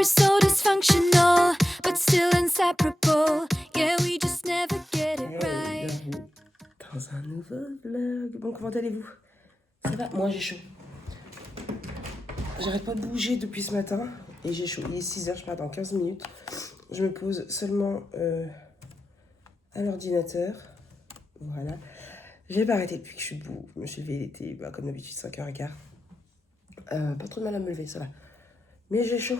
We're so dysfunctional, but still inseparable. Yeah, we just never get it right. Bienvenue dans un nouveau vlog. Bon, comment allez-vous? Ça va? Moi, j'ai chaud. J'arrête pas de bouger depuis ce matin et j'ai chaud. Il est 6h, je pars dans 15 minutes. Je me pose seulement à l'ordinateur. Voilà. J'ai pas arrêté depuis que je suis debout. Je me suis levée, il était comme d'habitude 5h15. Pas trop de mal à me lever, ça va. Mais j'ai chaud.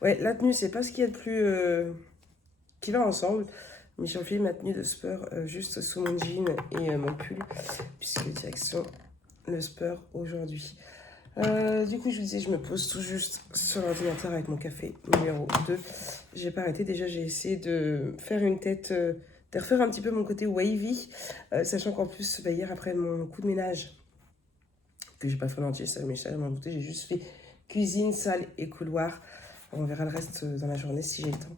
Ouais, la tenue, c'est pas ce qu'il y a de plus qui va ensemble. Mais j'ai enfilé ma tenue de sport juste sous mon jean et mon pull, puisque direction le sport aujourd'hui. Du coup, je vous disais, je me pose tout juste sur l'ordinateur avec mon café numéro 2. J'ai pas arrêté. Déjà, j'ai essayé de faire une tête, de refaire un petit peu mon côté wavy, sachant qu'en plus, hier, après mon coup de ménage, que j'ai pas fait en entier, ça m'en doutais, j'ai juste fait cuisine, salle et couloir. On verra le reste dans la journée si j'ai le temps.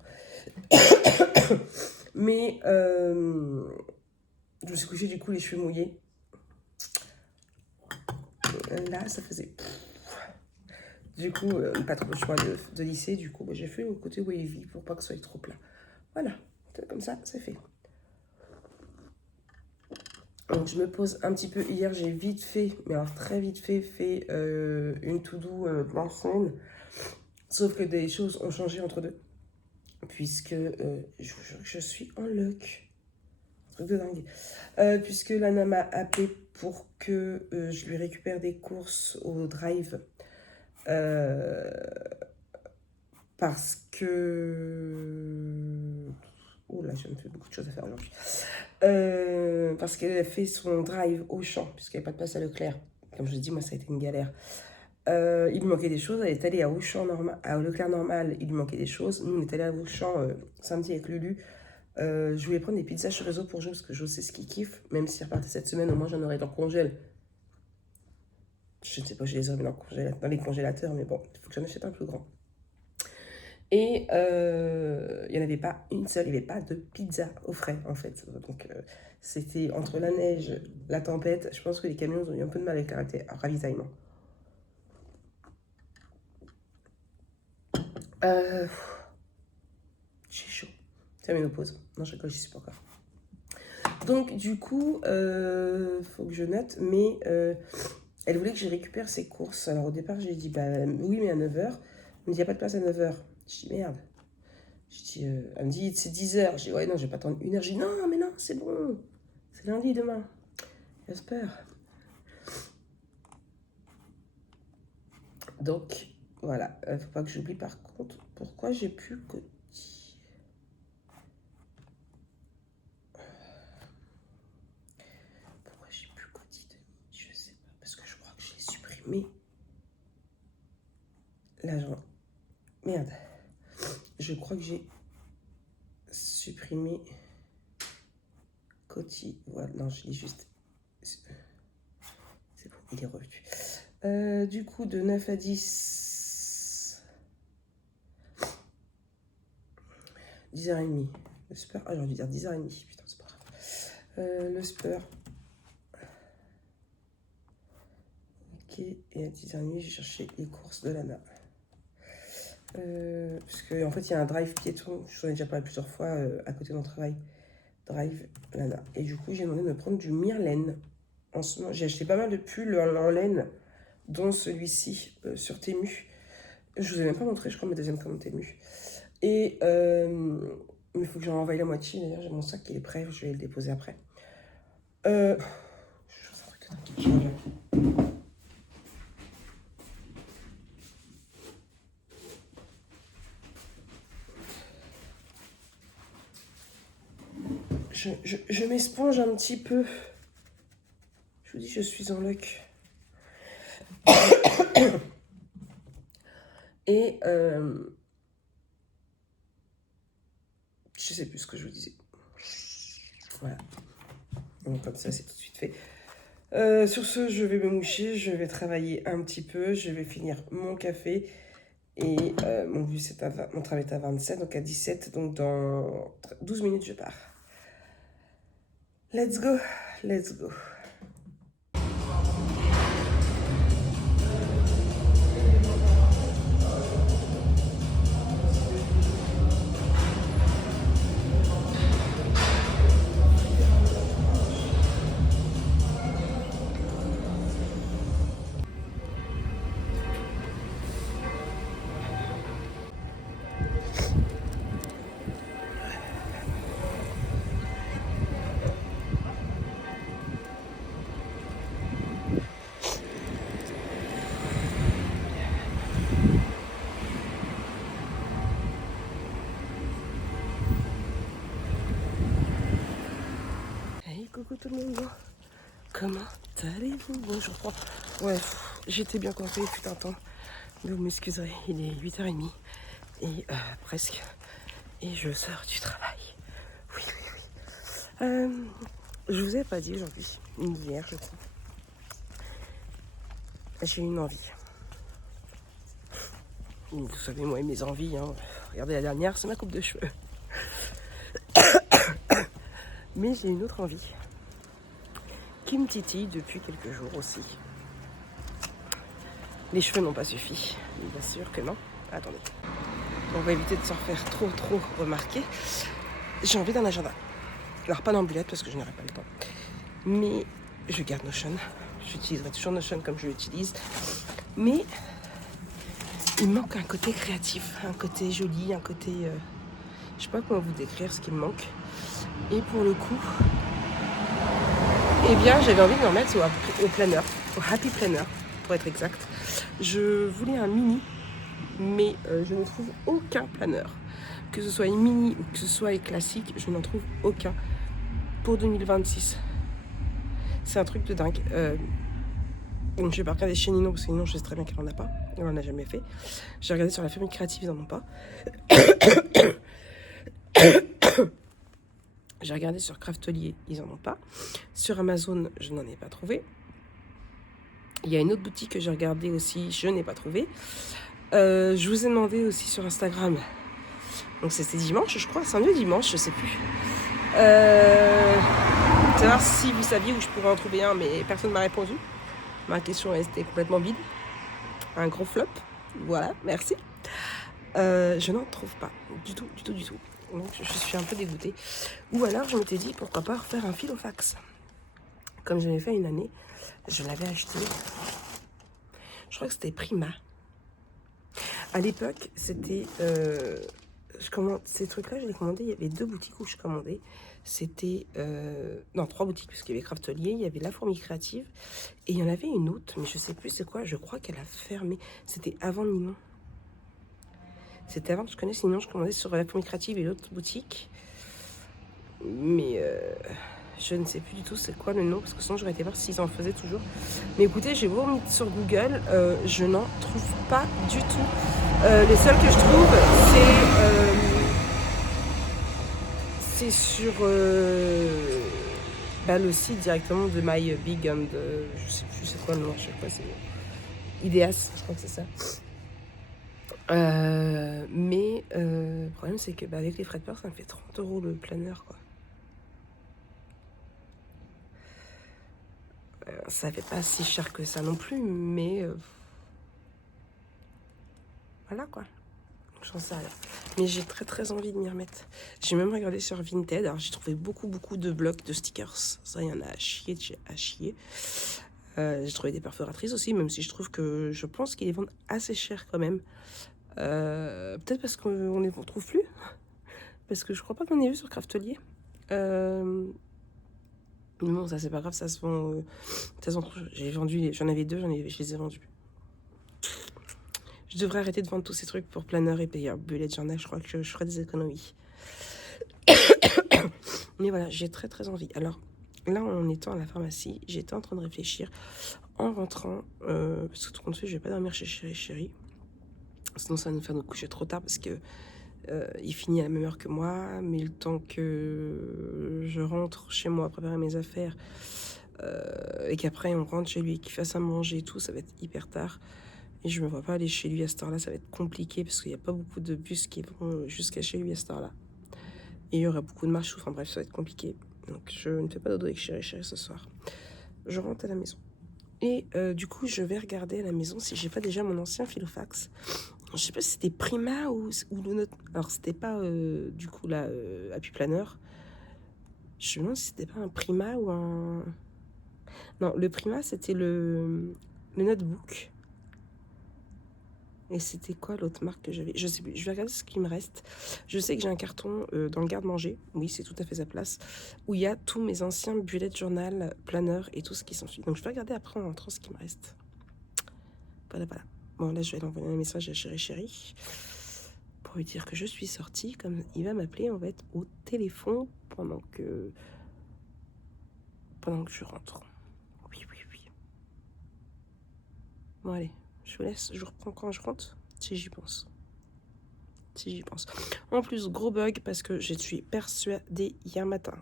Mais je me suis couchée du coup les cheveux mouillés. Là, ça faisait... Du coup, pas trop le choix de lisser. Du coup, j'ai fait au côté wavy pour pas que ce soit trop plat. Voilà, comme ça, c'est fait. Donc, je me pose un petit peu. Hier, j'ai vite fait, mais alors très vite fait une to-do de la semaine. Sauf que des choses ont changé entre deux. Puisque je vous jure que je suis en luck. Truc de dingue. Puisque Lana m'a appelé pour que je lui récupère des courses au drive. Parce que... Oh là, j'ai beaucoup de choses à faire aujourd'hui. Parce qu'elle a fait son drive au champ, puisqu'il n'y avait pas de place à Leclerc. Comme je l'ai dit, moi, ça a été une galère. Il lui manquait des choses. Elle est allée à Auchan normal, à Leclerc normal, il lui manquait des choses. Nous, on est allés à Auchan samedi avec Lulu. Je voulais prendre des pizzas chez Réseau pour Jo, parce que Jo, c'est ce qu'il kiffe. Même s'il repartait cette semaine, au moins, j'en aurais dans le congèle. Je ne sais pas, je les aurais dans les congélateurs, mais bon, il faut que j'en achète un plus grand. Et il n'y en avait pas une seule, il n'y avait pas de pizza au frais, en fait. Donc, c'était entre la neige, la tempête. Je pense que les camions ont eu un peu de mal avec le ravitaillement. J'ai chaud. C'est la ménopause. Non, je rigole, je sais pas encore. Donc, du coup, faut que je note, mais elle voulait que je récupère ses courses. Alors, au départ, j'ai dit, oui, mais à 9h. Elle me dit, il n'y a pas de place à 9h. Je dis, merde. Elle me dit, c'est 10h. Je dis, ouais, non, je vais pas attendre 1h. Je dis, non, mais non, c'est bon. C'est lundi demain. J'espère. Donc, voilà. Faut pas que j'oublie, par contre, pourquoi j'ai plus Coty. Pourquoi j'ai plus Coty de Je sais pas. Parce que je crois que je l'ai supprimé. L'agent. Merde. Je crois que j'ai supprimé Coty. Voilà, non, je dis juste. C'est bon, il est revenu. Du coup, de 9 à 10. 10h30. Le spur. Ah, j'ai envie de dire 10h30. Putain, c'est pas grave. Le spur. Ok. Et à 10h30, j'ai cherché les courses de Lana. Parce qu'en fait, il y a un drive piéton. Je vous en ai déjà parlé plusieurs fois à côté de mon travail. Drive Lana. Et du coup, j'ai demandé de me prendre du Myrlaine. En ce moment, j'ai acheté pas mal de pulls en laine, dont celui-ci sur Temu. Je vous ai même pas montré, je crois, ma deuxième commande Temu. Et il faut que j'en envoie la moitié. D'ailleurs, j'ai mon sac qui est prêt, je vais le déposer après. Je fais un truc de dingue. Je m'esponge un petit peu. Je vous dis, je suis en luck. Et je sais plus ce que je vous disais. Voilà. Donc comme ça, c'est tout de suite fait. Sur ce, je vais me moucher, je vais travailler un petit peu, je vais finir mon café. Et mon travail est à 27, donc à 17, donc dans 12 minutes, je pars. Let's go, let's go. allez-vous? Comment allez-vous? Bonjour. Ouais, j'étais bien coincée depuis un temps. Mais vous m'excuserez, il est 8h30 et presque. Et je sors du travail. Oui, oui, oui. Je vous ai pas dit aujourd'hui, hier je crois. J'ai une envie. Vous savez, moi et mes envies, hein. Regardez la dernière, c'est ma coupe de cheveux. Mais j'ai une autre envie qui me titille depuis quelques jours aussi. Les cheveux n'ont pas suffi, bien sûr que non. Attendez, on va éviter de s'en faire trop remarquer. J'ai envie d'un agenda. Alors pas d'ambulette parce que je n'aurai pas le temps. Mais je garde Notion. J'utiliserai toujours Notion comme je l'utilise. Mais il manque un côté créatif, un côté joli, un côté... je sais pas comment vous décrire ce qui me manque. Et pour le coup, eh bien j'avais envie de me remettre au planner, au Happy Planner pour être exact. Je voulais un mini, mais je ne trouve aucun planner. Que ce soit mini ou que ce soit classique, je n'en trouve aucun pour 2026. C'est un truc de dingue. Donc je vais pas regarder chez Ninon parce que Ninon je sais très bien qu'elle en a pas. Elle en a jamais fait. J'ai regardé sur la Famille Créative, ils en ont pas. J'ai regardé sur Craftelier, ils en ont pas. Sur Amazon, je n'en ai pas trouvé. Il y a une autre boutique que j'ai regardée aussi, je n'ai pas trouvé. Je vous ai demandé aussi sur Instagram. Donc c'était dimanche, je crois, c'est un lieu dimanche, je sais plus. Savoir si vous saviez où je pourrais en trouver un, mais personne ne m'a répondu. Ma question est restée complètement vide. Un gros flop. Voilà, merci. Je n'en trouve pas. Du tout. Donc je suis un peu dégoûtée. Ou alors je m'étais dit pourquoi pas refaire un filofax. Comme je l'ai fait une année, je l'avais acheté. Je crois que c'était Prima. À l'époque, c'était... ces trucs-là, je les commandais. Il y avait 2 boutiques où je commandais. C'était... non, 3 boutiques, parce qu'il y avait Craftelier, il y avait La Fourmi Créative. Et il y en avait une autre, mais je sais plus c'est quoi. Je crois qu'elle a fermé. C'était avant Ninon. C'était avant que je connaisse Ninon. Je commandais sur La Fourmi Créative et l'autre boutique. Mais... je ne sais plus du tout c'est quoi le nom, parce que sinon j'aurais été voir s'ils en faisaient toujours. Mais écoutez, j'ai beau mettre sur Google, je n'en trouve pas du tout. Les seuls que je trouve, c'est sur le site directement de My Big and... je sais plus c'est quoi le nom à chaque fois, c'est Ideas, je crois que c'est ça. Mais le problème c'est que avec les frais de port, ça me fait 30 € le planner, quoi. Ça fait pas si cher que ça non plus, mais voilà quoi. J'en sais rien. Mais j'ai très envie de m'y remettre. J'ai même regardé sur Vinted. Alors j'ai trouvé beaucoup de blocs de stickers. Ça, il y en a à chier. J'ai trouvé des perforatrices aussi, même si je pense qu'ils les vendent assez cher quand même. Peut-être parce qu'on les retrouve plus. Parce que je crois pas qu'on ait vu sur Craftelier. Mais bon, ça c'est pas grave, ça se vend. J'en avais 2, je les ai vendus. Je devrais arrêter de vendre tous ces trucs pour planner et payer un bullet journal. Je crois que je ferai des économies. Mais voilà, j'ai très envie. Alors là, en étant à la pharmacie, j'étais en train de réfléchir en rentrant. Parce que tout compte fait, je vais pas dormir chez Chéri. Sinon, ça va nous faire nous coucher trop tard parce que il finit à la même heure que moi. Mais le temps que je rentre chez moi, préparer mes affaires et qu'après on rentre chez lui, qu'il fasse à manger et tout, ça va être hyper tard. Et je me vois pas aller chez lui à cette heure-là, ça va être compliqué parce qu'il n'y a pas beaucoup de bus qui vont jusqu'à chez lui à cette heure-là. Et il y aura beaucoup de marches, enfin bref, ça va être compliqué. Donc je ne fais pas dodo avec Chéri ce soir. Je rentre à la maison. Et du coup, je vais regarder à la maison si j'ai pas déjà mon ancien filofax. Je sais pas si c'était Prima ou le nôtre. Alors c'était pas du coup là Happy Planner. Je me demande si c'était pas un Prima ou un... Non, le Prima c'était le notebook. Et c'était quoi l'autre marque que j'avais? Je sais plus, je vais regarder ce qui me reste. Je sais que j'ai un carton dans le garde-manger, oui c'est tout à fait sa place, où il y a tous mes anciens bullet journal, planner et tout ce qui s'ensuit. Donc je vais regarder après en rentrant ce qui me reste. Voilà. Bon là je vais envoyer un message à Chéri pour lui dire que je suis sortie. Comme il va m'appeler, on va être au téléphone pendant pendant que je rentre. Oui. Bon, allez, je vous laisse. Je reprends quand je rentre, si j'y pense. En plus, gros bug, parce que je suis persuadée hier matin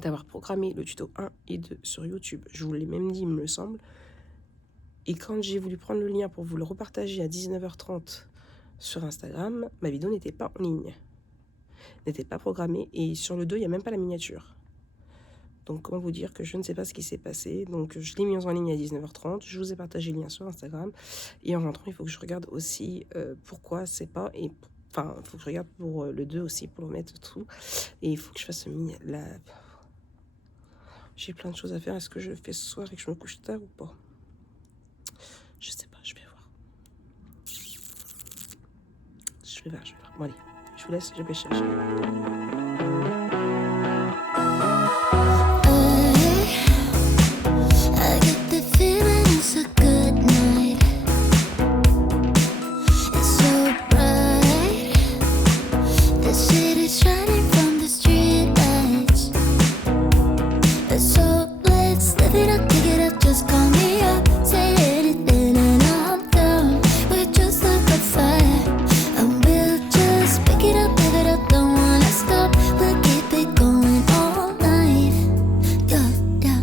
d'avoir programmé le tuto 1 et 2 sur YouTube. Je vous l'ai même dit, il me semble. Et quand j'ai voulu prendre le lien pour vous le repartager à 19h30 sur Instagram, ma vidéo n'était pas en ligne. N'était pas programmée. Et sur le 2, il n'y a même pas la miniature. Donc, comment vous dire que je ne sais pas ce qui s'est passé. Donc, je l'ai mis en ligne à 19h30. Je vous ai partagé le lien sur Instagram. Et en rentrant, il faut que je regarde aussi pourquoi c'est pas... Enfin, il faut que je regarde pour le 2 aussi, pour le mettre tout. Et il faut que je fasse la... J'ai plein de choses à faire. Est-ce que je le fais ce soir et que je me couche tard ou pas? Je sais pas, je vais voir. Je vais voir. Bon, allez, je vous laisse, je vais chercher. I get the feeling it's a good night. It's so bright. The city's shining from the street lights. So let's live it up, pick it up, just call me up. Say anything and I'm down. We're just like a fire, and we'll just pick it up, don't wanna stop. We'll keep it going all night. Yeah.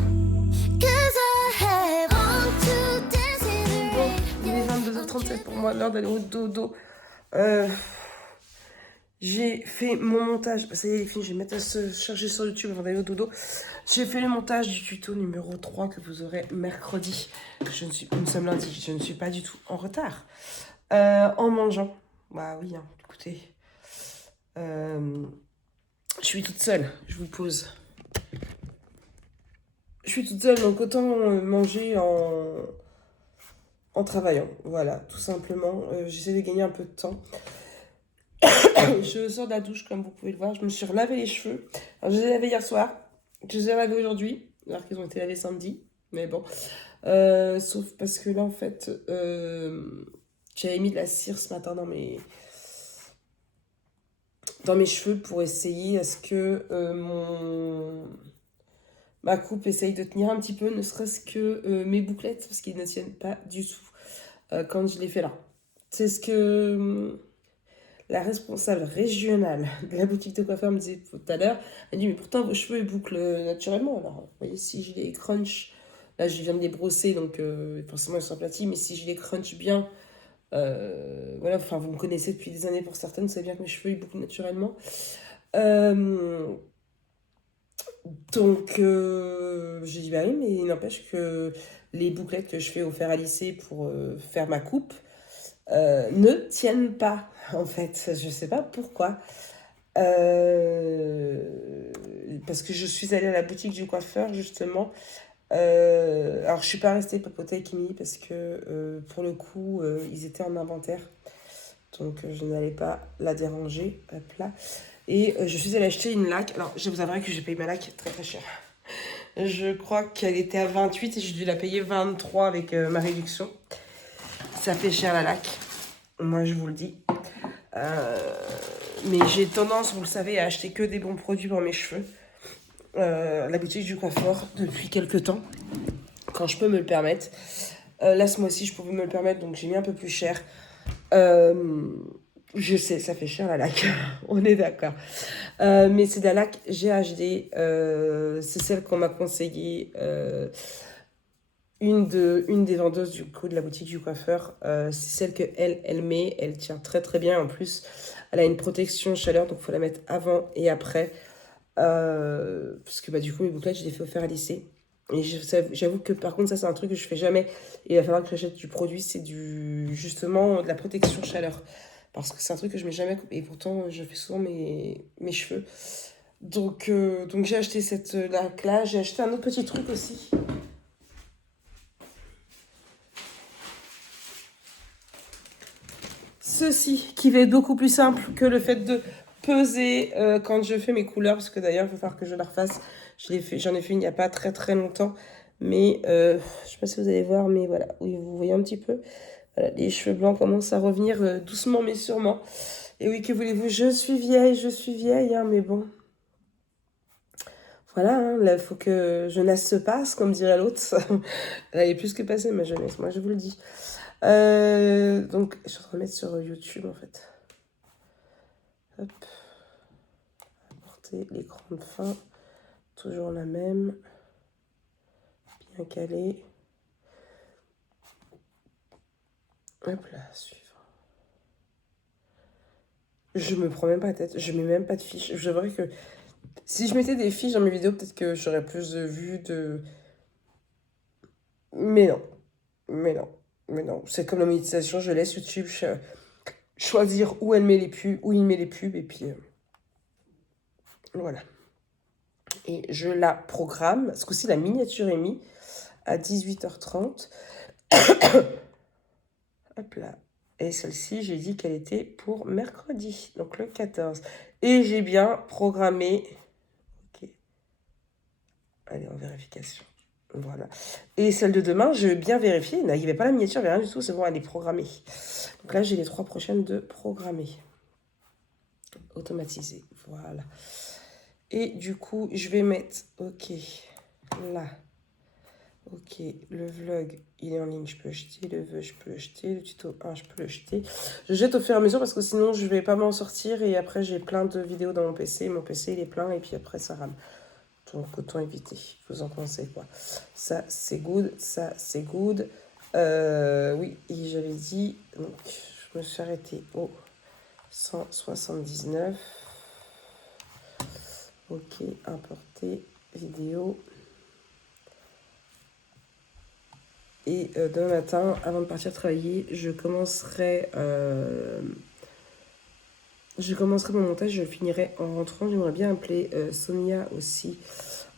Cause I have on to dance in the rain. Il est 22h37 pour moi, l'heure d'aller au dodo. J'ai fait mon montage. Ça y est, les filles, je vais mettre à se charger sur YouTube avant d'aller au dodo. J'ai fait le montage du tuto numéro 3 que vous aurez mercredi. Nous sommes lundi, je ne suis pas du tout en retard. En mangeant. Bah oui, hein, écoutez. Je suis toute seule, je vous pose. Je suis toute seule, donc autant manger en travaillant. Voilà, tout simplement. J'essaie de gagner un peu de temps. Je sors de la douche, comme vous pouvez le voir. Je me suis relavé les cheveux. Alors, je les ai lavés hier soir. Je les ai lavés aujourd'hui. Alors qu'ils ont été lavés samedi. Mais bon. Sauf parce que là, en fait, j'avais mis de la cire ce matin dans mes cheveux pour essayer à ce que ma coupe essaye de tenir un petit peu, ne serait-ce que mes bouclettes, parce qu'ils ne tiennent pas du tout quand je les fais là. C'est ce que la responsable régionale de la boutique de coiffeur me disait tout à l'heure. Elle dit, mais pourtant vos cheveux bouclent naturellement. Alors, vous voyez, si je les crunch, là je viens de les brosser, donc forcément ils sont aplatis, mais si je les crunch bien, voilà, enfin vous me connaissez depuis des années pour certaines, vous savez bien que mes cheveux ils bouclent naturellement. Donc j'ai dit bah oui, mais il n'empêche que les bouclettes que je fais au fer à lisser pour faire ma coupe ne tiennent pas, en fait. Je sais pas pourquoi. Parce que je suis allée à la boutique du coiffeur, justement. Alors, je suis pas restée papoter avec Kimi parce que, pour le coup, ils étaient en inventaire. Donc, je n'allais pas la déranger. Hop là. Et je suis allée acheter une laque. Alors, je vous avouerai que j'ai payé ma laque très très cher. Je crois qu'elle était à 28 et j'ai dû la payer 23 avec ma réduction. Ça fait cher la laque, moi je vous le dis. Mais j'ai tendance, vous le savez, à acheter que des bons produits pour mes cheveux. La boutique du coiffeur depuis quelques temps, quand je peux me le permettre. Là ce mois-ci je pouvais me le permettre, donc j'ai mis un peu plus cher. Je sais, ça fait cher la laque, on est d'accord. Mais c'est de la laque GHD, c'est celle qu'on m'a conseillée. Une des vendeuses du coup de la boutique du coiffeur, c'est celle que elle met, elle tient très très bien. En plus, elle a une protection chaleur, donc il faut la mettre avant et après. Parce que bah, du coup, mes bouclettes, je les fais au fer à lisser. Et j'avoue que par contre, ça c'est un truc que je fais jamais. Et il va falloir que j'achète du produit, c'est justement de la protection chaleur. Parce que c'est un truc que je mets jamais. Et pourtant, je fais souvent mes cheveux. Donc j'ai acheté cette laque-là. J'ai acheté un autre petit truc aussi. Ceci qui va être beaucoup plus simple que le fait de peser quand je fais mes couleurs, parce que d'ailleurs il va falloir que je la refasse. J'en ai fait il n'y a pas très très longtemps, mais je sais pas si vous allez voir, mais voilà, oui, vous voyez un petit peu, voilà, les cheveux blancs commencent à revenir doucement mais sûrement. Et oui, que voulez-vous, je suis vieille, hein, mais bon, Voilà, hein, là, il faut que jeunesse se passe, comme dirait l'autre. Elle est plus que passée, ma jeunesse, moi je vous le dis. Donc, je suis en train de mettre sur YouTube, en fait. Hop. Apporter l'écran de fin. Toujours la même. Bien calé. Hop là, suivant. Je me prends même pas la tête, je mets même pas de fiches. Je vrai que si je mettais des fiches dans mes vidéos, peut-être que j'aurais plus de vues, de... Mais non, mais non, mais non. C'est comme la monétisation, je laisse YouTube choisir où elle met les pubs, où il met les pubs, et puis voilà. Et je la programme. Ce coup-ci, la miniature est mise à 18h30. Hop là. Et celle-ci, j'ai dit qu'elle était pour mercredi, donc le 14. Et j'ai bien programmé... Ok. Allez, en vérification. Voilà. Et celle de demain, je vais bien vérifier. Il n'y avait pas la miniature, il n'y avait rien du tout. C'est bon, elle est programmée. Donc là, j'ai les 3 prochaines de programmer. Automatiser. Voilà. Et du coup, je vais mettre... Ok. Là. Ok, le vlog, il est en ligne, je peux le jeter. Le vlog, je peux le jeter. Le tuto 1, je peux le jeter. Je jette au fur et à mesure parce que sinon, je vais pas m'en sortir. Et après, j'ai plein de vidéos dans mon PC. Mon PC, il est plein. Et puis après, ça rame. Donc, autant éviter. Vous en pensez quoi? Ça, c'est good. Ça, c'est good. Oui, et j'avais dit... Donc, je me suis arrêtée au 179. Ok, importer vidéo. Et demain matin, avant de partir travailler, je commencerai mon montage, je le finirai en rentrant. J'aimerais bien appeler Sonia aussi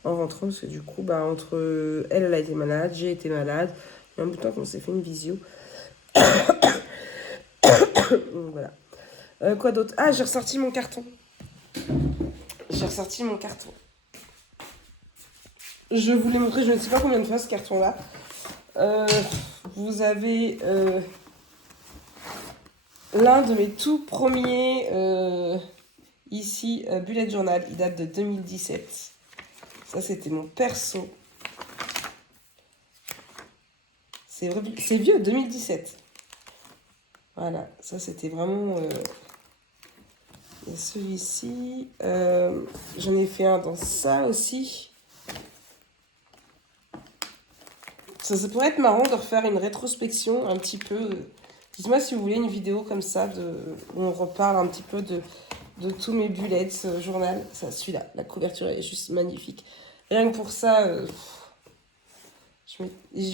en rentrant, parce que du coup, bah, entre elle a été malade, j'ai été malade. Il y a un bout de temps qu'on s'est fait une visio. Donc voilà. Quoi d'autre? Ah, j'ai ressorti mon carton. J'ai ressorti mon carton. Je vous l'ai montré, je ne sais pas combien de fois ce carton-là. Vous avez l'un de mes tout premiers ici bullet journal. Il date de 2017. Ça, c'était mon perso. C'est vieux, 2017. Voilà, ça c'était vraiment... Et celui-ci, j'en ai fait un dans ça aussi. Ça pourrait être marrant de refaire une rétrospection un petit peu. Dites-moi si vous voulez une vidéo comme ça où on reparle un petit peu de tous mes bullets journal. Ça, celui-là, la couverture est juste magnifique. Rien que pour ça,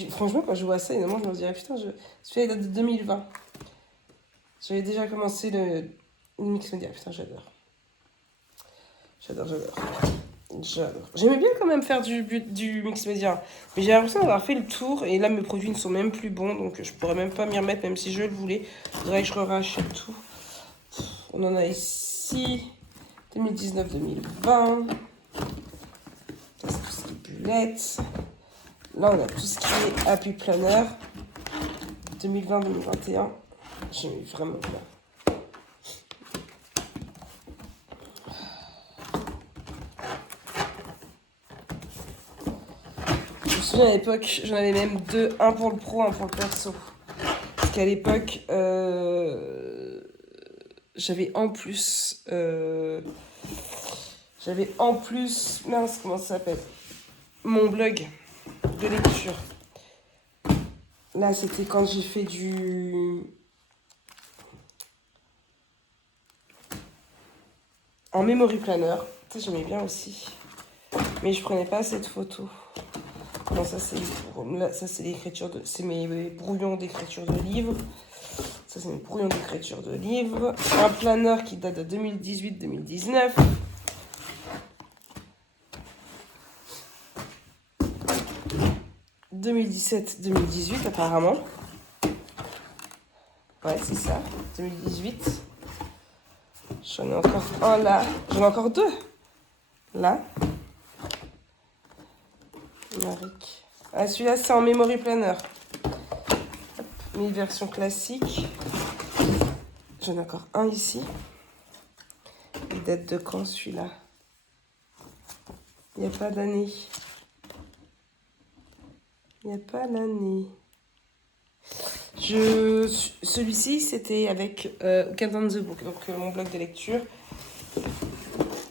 franchement, quand je vois ça, évidemment, je me dirais, putain, celui-là date de 2020. J'avais déjà commencé le mix media. Putain, j'adore. J'aimais bien quand même faire du mix média. Mais j'ai l'impression d'avoir fait le tour. Et là, mes produits ne sont même plus bons. Donc, je pourrais même pas m'y remettre, même si je le voulais. Il faudrait que je rachète tout. On en a ici 2019-2020. C'est tout ce qui est bullet. Là, on a tout ce qui est Happy Planner 2020-2021. J'aime vraiment bien. Je me souviens à l'époque, j'en avais même deux, un pour le pro, un pour le perso. Parce qu'à l'époque, j'avais en plus, mince, comment ça s'appelle? Mon blog de lecture. Là, c'était quand j'ai fait en memory planner. Ça, j'aimais bien aussi. Mais je prenais pas cette photo. Non, ça c'est l'écriture de... C'est mes brouillons d'écriture de livres. Ça, c'est mes brouillons d'écriture de livres. Un planeur qui date de 2018-2019. « 2017-2018 apparemment. Ouais, c'est ça. 2018. J'en ai encore un là. J'en ai encore deux. Là. Maric. Ah, celui-là, c'est en memory planner. Hop, mes versions classiques. J'en ai encore un ici. Il date de quand celui-là? Il n'y a pas d'année. Il n'y a pas d'année. Celui-ci, c'était avec Cat on the Book, donc mon blog de lecture.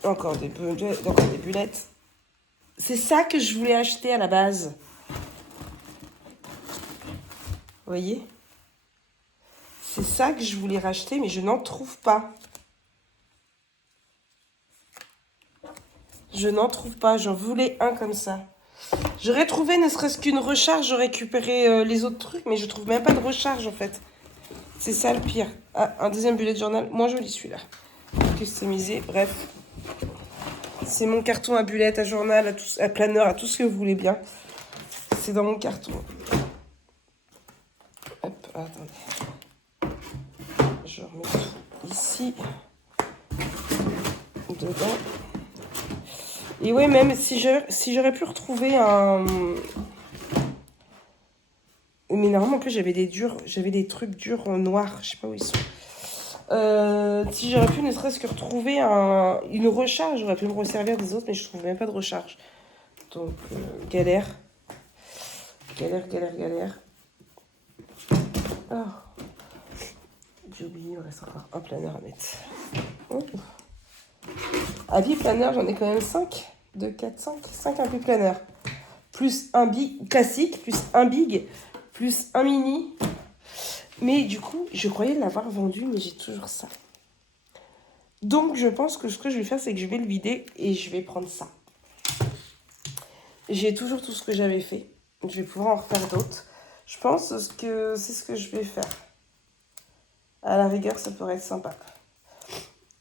Encore des bulettes. C'est ça que je voulais acheter à la base. Vous voyez? C'est ça que je voulais racheter, mais je n'en trouve pas. Je n'en trouve pas. J'en voulais un comme ça. J'aurais trouvé ne serait-ce qu'une recharge, j'aurais récupéré les autres trucs, mais je trouve même pas de recharge en fait. C'est ça le pire. Ah, un deuxième bullet journal, moins joli celui-là. Customisé, bref. C'est mon carton à bullet, à journal, à planeur, à tout ce que vous voulez bien. C'est dans mon carton. Hop, attendez. Je remets tout ici. Dedans. Et ouais, même si j'aurais pu retrouver un... Mais normalement, en plus, j'avais des trucs durs en noir. Je sais pas où ils sont. Si j'aurais pu ne serait-ce que retrouver une recharge, j'aurais pu me resservir des autres, mais je trouve même pas de recharge. Donc, galère. Galère. Oh. J'ai oublié, il me reste encore un planeur à mettre. Oh. Habit planeur, j'en ai quand même 5. 2, 4, 5 habits planeurs. Plus un big classique, plus un big, plus un mini. Mais du coup, je croyais l'avoir vendu, mais j'ai toujours ça. Donc, je pense que ce que je vais faire, c'est que je vais le vider et je vais prendre ça. J'ai toujours tout ce que j'avais fait. Je vais pouvoir en refaire d'autres. Je pense que c'est ce que je vais faire. À la rigueur, ça pourrait être sympa.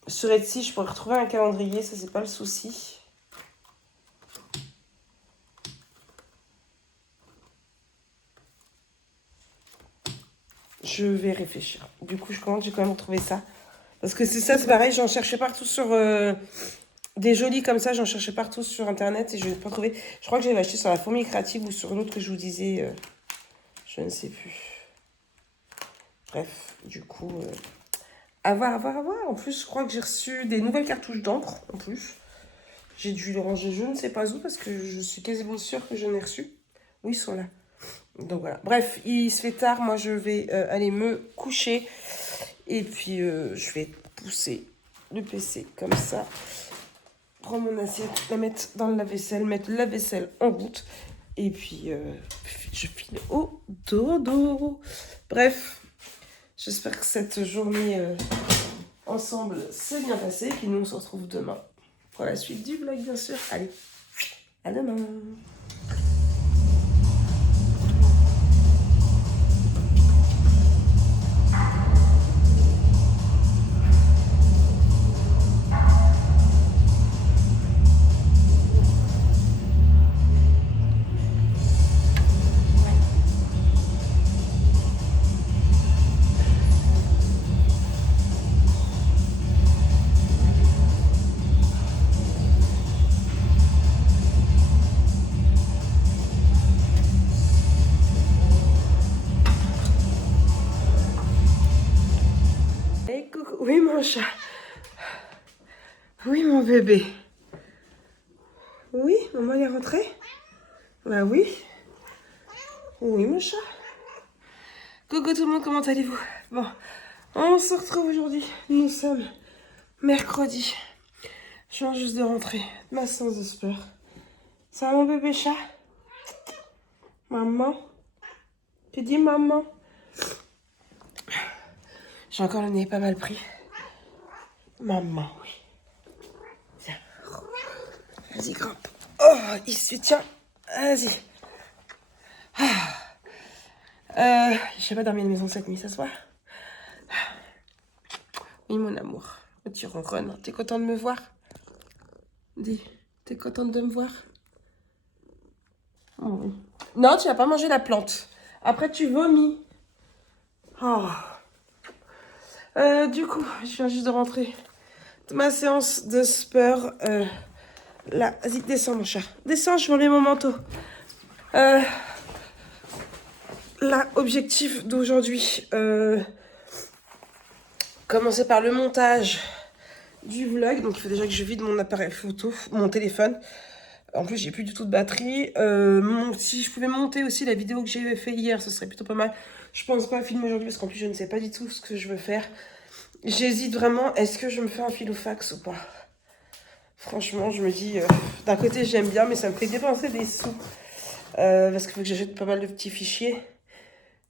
Sur Etsy, je pourrais retrouver un calendrier, ça c'est pas le souci. Je vais réfléchir. Du coup, j'ai quand même retrouvé ça. Parce que c'est ça, c'est pareil, j'en cherchais partout sur... des jolis comme ça, j'en cherchais partout sur internet et je ne l'ai pas trouvé. Je crois que j'avais acheté sur la Fourmi Créative ou sur l'autre que je vous disais. Je ne sais plus. Bref, du coup... À voir. En plus, je crois que j'ai reçu des nouvelles cartouches d'encre, en plus. J'ai dû les ranger je ne sais pas où, parce que je suis quasiment sûre que j'en ai reçu. Oui, ils sont là. Donc voilà. Bref, il se fait tard. Moi, je vais aller me coucher. Et puis, je vais pousser le PC comme ça. Prendre mon assiette, la mettre dans le lave-vaisselle, mettre la vaisselle en route. Et puis, je file au dodo. Bref. J'espère que cette journée ensemble s'est bien passée. Puis nous, on se retrouve demain pour la suite du vlog, bien sûr. Allez, à demain. Oui, mon chat. Oui, mon bébé. Oui, maman est rentrée? Bah oui. Oui, mon chat. Coucou tout le monde, comment allez-vous? Bon, on se retrouve aujourd'hui. Nous sommes mercredi. Je viens juste de rentrer de ma séance de sport. Ça va, mon bébé chat? Maman? Tu dis maman? J'ai encore le nez pas mal pris. Maman, oui. Tiens. Vas-y, grimpe. Oh, ici, tiens. Vas-y. J'ai pas dormi à la maison cette nuit, ça se voit? Oui, mon amour. Tu ronronnes. T'es contente de me voir? Dis, t'es contente de me voir? Oh, oui. Non, tu vas pas manger la plante. Après, tu vomis. Oh. Du coup, je viens juste de rentrer de ma séance de sport. Là, vas-y, descends mon chat. Descends, je vais enlever mon manteau. Là, objectif d'aujourd'hui, commencer par le montage du vlog. Donc, il faut déjà que je vide mon appareil photo, mon téléphone. En plus, j'ai plus du tout de batterie. Si je pouvais monter aussi la vidéo que j'ai fait hier, ce serait plutôt pas mal. Je pense pas filmer aujourd'hui parce qu'en plus, je ne sais pas du tout ce que je veux faire. J'hésite vraiment, est-ce que je me fais un filofax ou pas? Franchement, je me dis, d'un côté, j'aime bien, mais ça me fait dépenser des sous. Parce qu'il faut que j'achète pas mal de petits fichiers.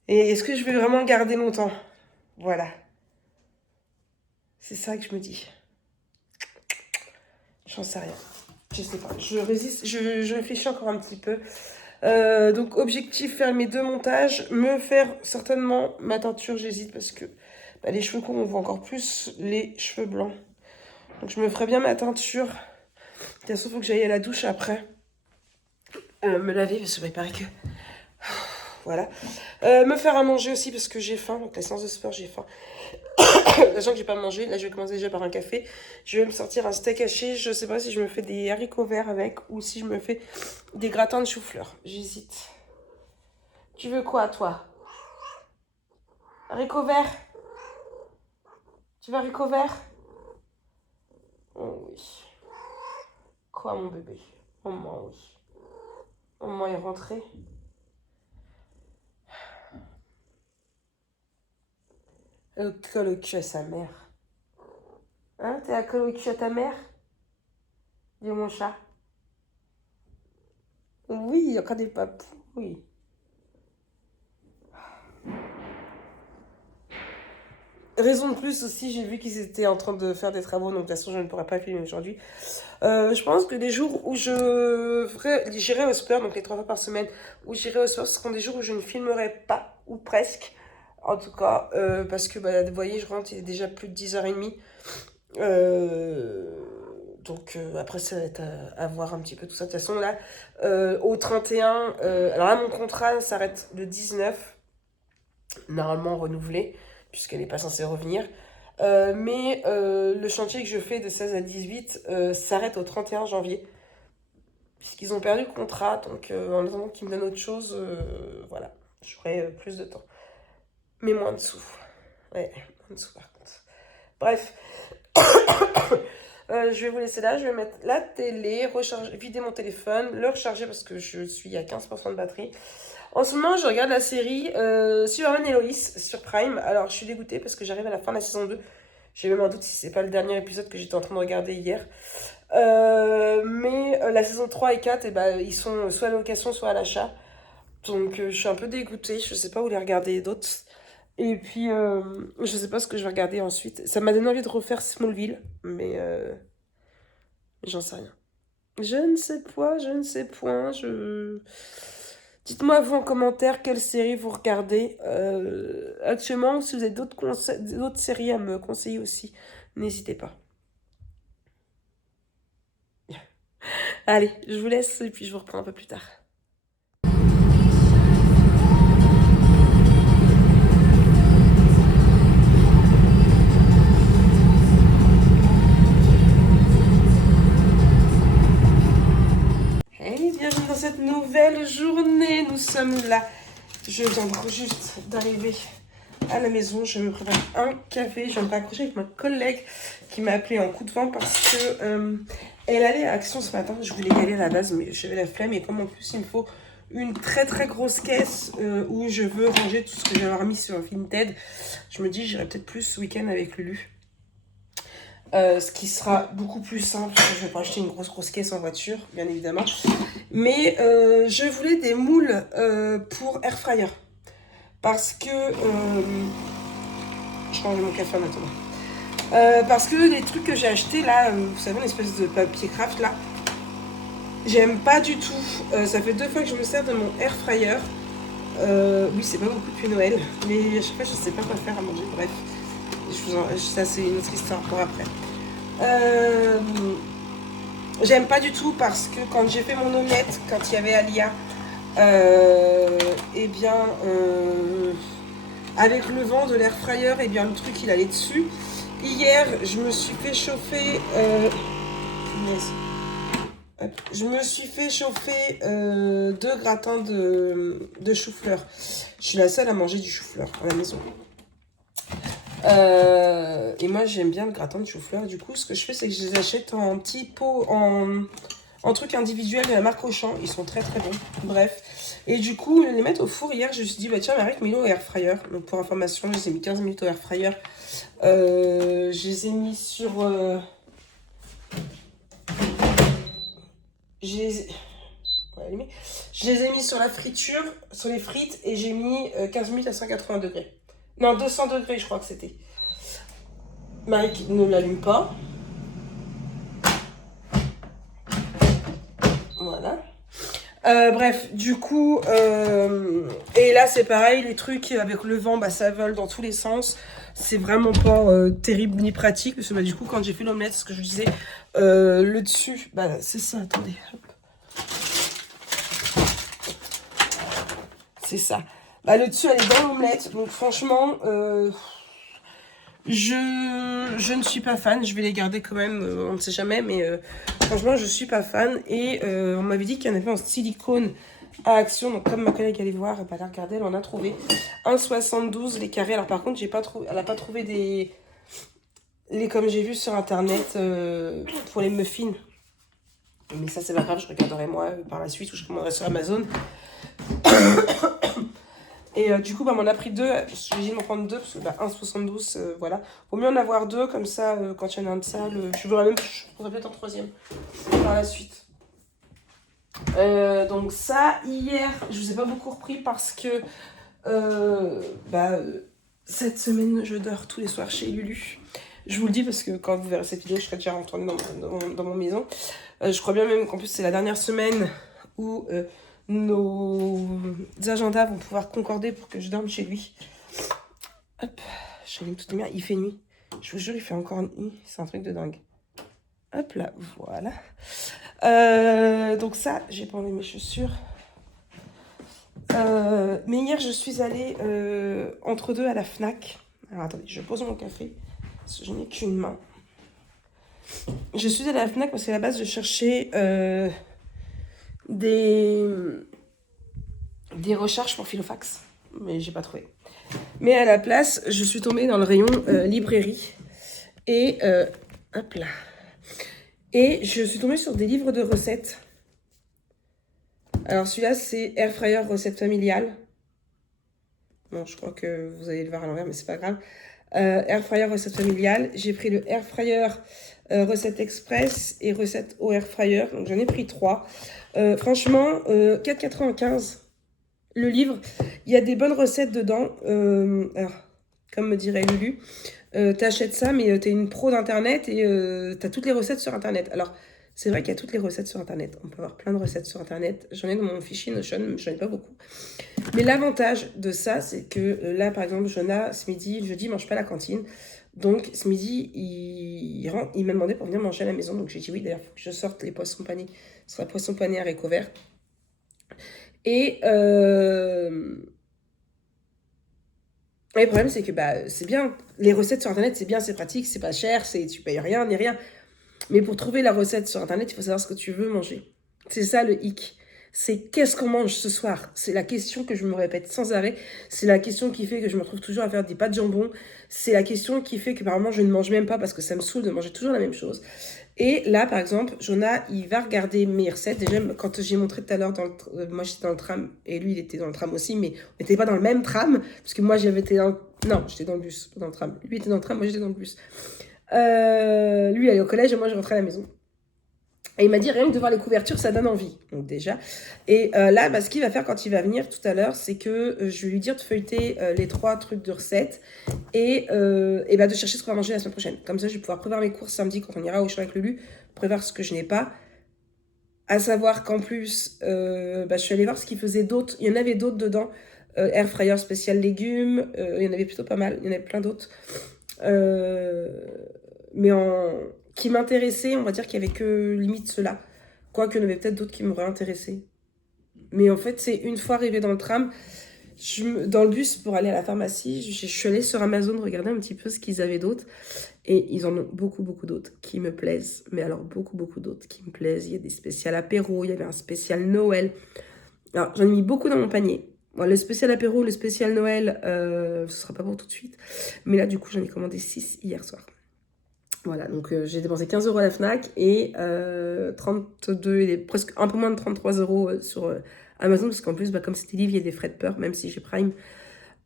Et est-ce que je vais vraiment garder longtemps? Voilà. C'est ça que je me dis. J'en sais rien. Je sais pas. Je résiste, je réfléchis encore un petit peu. Donc, objectif, faire mes 2 montages. Me faire certainement ma teinture, j'hésite parce que bah, les cheveux courts, on voit encore plus les cheveux blancs. Donc, je me ferai bien ma teinture. De toute façon, il faut que j'aille à la douche après. Me laver, parce que bah, il paraît que... Voilà. Me faire à manger aussi parce que j'ai faim. Donc, la séance de sport, j'ai faim. Sachant que j'ai pas mangé, là je vais commencer déjà par un café. Je vais me sortir un steak haché. Je sais pas si je me fais des haricots verts avec ou si je me fais des gratins de chou-fleur. J'hésite. Tu veux quoi, toi? Haricots verts? Tu veux haricots verts? Oh oui. Quoi, mon bébé? Maman, oui. Maman est rentrée. Elle colle au cul à sa mère. Hein? T'es à colle au cul à ta mère? Dis mon chat. Oui, il y a encore des papous. Oui. Raison de plus aussi, j'ai vu qu'ils étaient en train de faire des travaux, donc de toute façon je ne pourrai pas filmer aujourd'hui. Je pense que les jours où j'irai au sport, donc les 3 fois par semaine, où j'irai au sport, ce seront des jours où je ne filmerai pas, ou presque. En tout cas, parce que bah, vous voyez, je rentre, il est déjà plus de 10h30. Donc après, ça va être à voir un petit peu tout ça. De toute façon, là, au 31, alors là, mon contrat s'arrête le 19, normalement renouvelé, puisqu'elle n'est pas censée revenir. Mais le chantier que je fais de 16 à 18 s'arrête au 31 janvier. Puisqu'ils ont perdu le contrat, donc en attendant qu'ils me donnent autre chose, voilà, j'aurai plus de temps. Mais moins de sous. Ouais, moins de sous par contre. Bref. Je vais vous laisser là, je vais mettre la télé, vider mon téléphone, le recharger parce que je suis à 15% de batterie. En ce moment, je regarde la série Superman et Lois sur Prime. Alors, je suis dégoûtée parce que j'arrive à la fin de la saison 2. J'ai même un doute si c'est pas le dernier épisode que j'étais en train de regarder hier. Mais la saison 3 et 4, eh ben, ils sont soit à location, soit à l'achat. Donc, je suis un peu dégoûtée. Je sais pas où les regarder d'autres. Et puis, je sais pas ce que je vais regarder ensuite. Ça m'a donné envie de refaire Smallville, mais j'en sais rien. Je ne sais pas, je ne sais point. Dites-moi vous en commentaire quelle série vous regardez actuellement, ou si vous avez d'autres séries à me conseiller aussi. N'hésitez pas. Allez, je vous laisse et puis je vous reprends un peu plus tard. Hey, bienvenue dans cette nouvelle journée. Nous sommes là. Je viens juste d'arriver à la maison. Je me prépare un café. Je viens de raccrocher avec ma collègue qui m'a appelé en coup de vent parce que elle allait à Action ce matin. Je voulais y aller à la base, mais j'avais la flemme. Et comme en plus, il me faut une très très grosse caisse où je veux ranger tout ce que j'ai remis sur Vinted, je me dis j'irai peut-être plus ce week-end avec Lulu. Ce qui sera beaucoup plus simple, parce que je vais pas acheter une grosse caisse en voiture, bien évidemment. Mais je voulais des moules pour air fryer. Parce que... je change mon café en attendant. Parce que les trucs que j'ai achetés là, vous savez, une espèce de papier craft là, j'aime pas du tout. Ça fait 2 fois que je me sers de mon air fryer. Oui, c'est pas beaucoup depuis Noël, mais à chaque fois je sais pas quoi faire à manger, bref. Ça c'est une autre histoire pour après. J'aime pas du tout parce que quand j'ai fait mon omelette, quand il y avait Alia, eh bien, avec le vent de l'air fryer, eh bien le truc il allait dessus. Hier, je me suis fait chauffer. Je me suis fait chauffer 2 gratins de chou-fleur. Je suis la seule à manger du chou-fleur à la maison. Et moi j'aime bien le gratin de chou-fleur. Du coup ce que je fais c'est que je les achète en petits pots, en en truc individuel de la marque Auchan. Ils sont très très bons. Bref. Et du coup, les mettre au four hier, je me suis dit, bah tiens, Marie, mets-le au air fryer. Donc pour information, je les ai mis 15 minutes au air fryer. Je les ai mis sur... Ouais, je les ai mis sur la friture, sur les frites, et j'ai mis 15 minutes à 180 degrés. Non, 200 degrés, je crois que c'était. Marie ne l'allume pas. Voilà. Bref, du coup, et là c'est pareil, les trucs avec le vent, bah, ça vole dans tous les sens. C'est vraiment pas terrible ni pratique, parce que bah, du coup, quand j'ai fait l'omelette, ce que je disais, le dessus, bah c'est ça, attendez. Hop. C'est ça. Bah, le dessus, elle est dans l'omelette, donc franchement, je ne suis pas fan, je vais les garder quand même, on ne sait jamais, mais franchement, je suis pas fan. Et on m'avait dit qu'il y en avait en silicone à Action, donc comme ma collègue allait voir, elle a regardé, elle en a trouvé 1,72 les carrés. Alors par contre, elle n'a pas trouvé les comme j'ai vu sur internet pour les muffins. Mais ça, c'est pas grave, je regarderai moi par la suite ou je commanderai sur Amazon. Et du coup, bah, m'en a pris deux. J'ai dit de m'en prendre deux parce que bah, 1,72, voilà. Vaut mieux en avoir deux, comme ça, quand il y en a un de sale, je pourrais peut-être un troisième par la suite. Donc ça, hier, je vous ai pas beaucoup repris parce que cette semaine, je dors tous les soirs chez Lulu. Je vous le dis parce que quand vous verrez cette vidéo, je serai déjà retournée dans mon maison. Je crois bien même qu'en plus, c'est la dernière semaine où... nos agendas vont pouvoir concorder pour que je dorme chez lui. Hop, j'allume toute lumière. Il fait nuit. Je vous jure, il fait encore nuit. C'est un truc de dingue. Hop là, voilà. Donc ça, j'ai pas enlevé mes chaussures. Mais hier, je suis allée entre deux à la Fnac. Alors attendez, je pose mon café. Parce que je n'ai qu'une main. Je suis allée à la Fnac parce qu'à la base, je cherchais... des recherches pour Filofax, mais j'ai pas trouvé. Mais à la place, je suis tombée dans le rayon librairie et hop là. Et je suis tombée sur des livres de recettes. Alors celui-là, c'est Air Fryer recette familiale. Bon, je crois que vous allez le voir à l'envers, mais c'est pas grave. Air Fryer recette familiale. J'ai pris le Air Fryer recette express et recette au Air Fryer. Donc j'en ai pris 3. Franchement, 4,95 le livre. Il y a des bonnes recettes dedans. Alors, comme me dirait Lulu, t'achètes ça, mais t'es une pro d'internet et t'as toutes les recettes sur internet. Alors, c'est vrai qu'il y a toutes les recettes sur internet. On peut avoir plein de recettes sur internet. J'en ai dans mon fichier Notion, mais j'en ai pas beaucoup. Mais l'avantage de ça, c'est que là, par exemple, Jonah, ce midi, jeudi, il mange pas à la cantine. Donc, ce midi, il m'a demandé pour venir manger à la maison. Donc, j'ai dit oui. D'ailleurs, il faut que je sorte les poissons panés. Ce sera poisson pané haricots verts. Et le problème, c'est que c'est bien. Les recettes sur internet, c'est bien, c'est pratique, c'est pas cher, tu payes rien ni rien. Mais pour trouver la recette sur internet, il faut savoir ce que tu veux manger. C'est ça le hic. C'est qu'est-ce qu'on mange ce soir? C'est la question que je me répète sans arrêt. C'est la question qui fait que je me retrouve toujours à faire des pâtes jambon. C'est la question qui fait que par moment je ne mange même pas parce que ça me saoule de manger toujours la même chose. Et là, par exemple, Jonah, il va regarder mes recettes. Déjà, quand j'ai montré tout à l'heure, moi j'étais dans le tram et lui il était dans le tram aussi, mais on n'était pas dans le même tram parce que moi j'avais été dans... Non, j'étais dans le bus, pas dans le tram. Lui était dans le tram, moi j'étais dans le bus. Lui il allait au collège et moi je rentrais à la maison. Et il m'a dit, rien que de voir les couvertures, ça donne envie. Donc déjà. Et là, ce qu'il va faire quand il va venir tout à l'heure, c'est que je vais lui dire de feuilleter les 3 trucs de recettes et de chercher ce qu'on va manger la semaine prochaine. Comme ça, je vais pouvoir prévoir mes courses samedi quand on ira au champ avec Lulu, prévoir ce que je n'ai pas. À savoir qu'en plus, je suis allée voir ce qu'il faisait d'autres. Il y en avait d'autres dedans. Air fryer spécial légumes. Il y en avait plutôt pas mal. Il y en avait plein d'autres. Mais qui m'intéressait, on va dire qu'il n'y avait que limite cela. Quoique, il y en avait peut-être d'autres qui m'auraient intéressé. Mais en fait, c'est une fois arrivée dans le tram, dans le bus pour aller à la pharmacie, je suis allée sur Amazon regarder un petit peu ce qu'ils avaient d'autres. Et ils en ont beaucoup, beaucoup d'autres qui me plaisent. Mais alors, beaucoup, beaucoup d'autres qui me plaisent. Il y a des spéciales apéro, il y avait un spécial Noël. Alors, j'en ai mis beaucoup dans mon panier. Bon, le spécial apéro, le spécial Noël, ce sera pas pour tout de suite. Mais là, du coup, j'en ai commandé 6 hier soir. Voilà, donc j'ai dépensé 15 € à la Fnac et 32, il est presque un peu moins de 33 € sur Amazon, parce qu'en plus, comme c'était livre, il y a des frais de peur, même si j'ai Prime.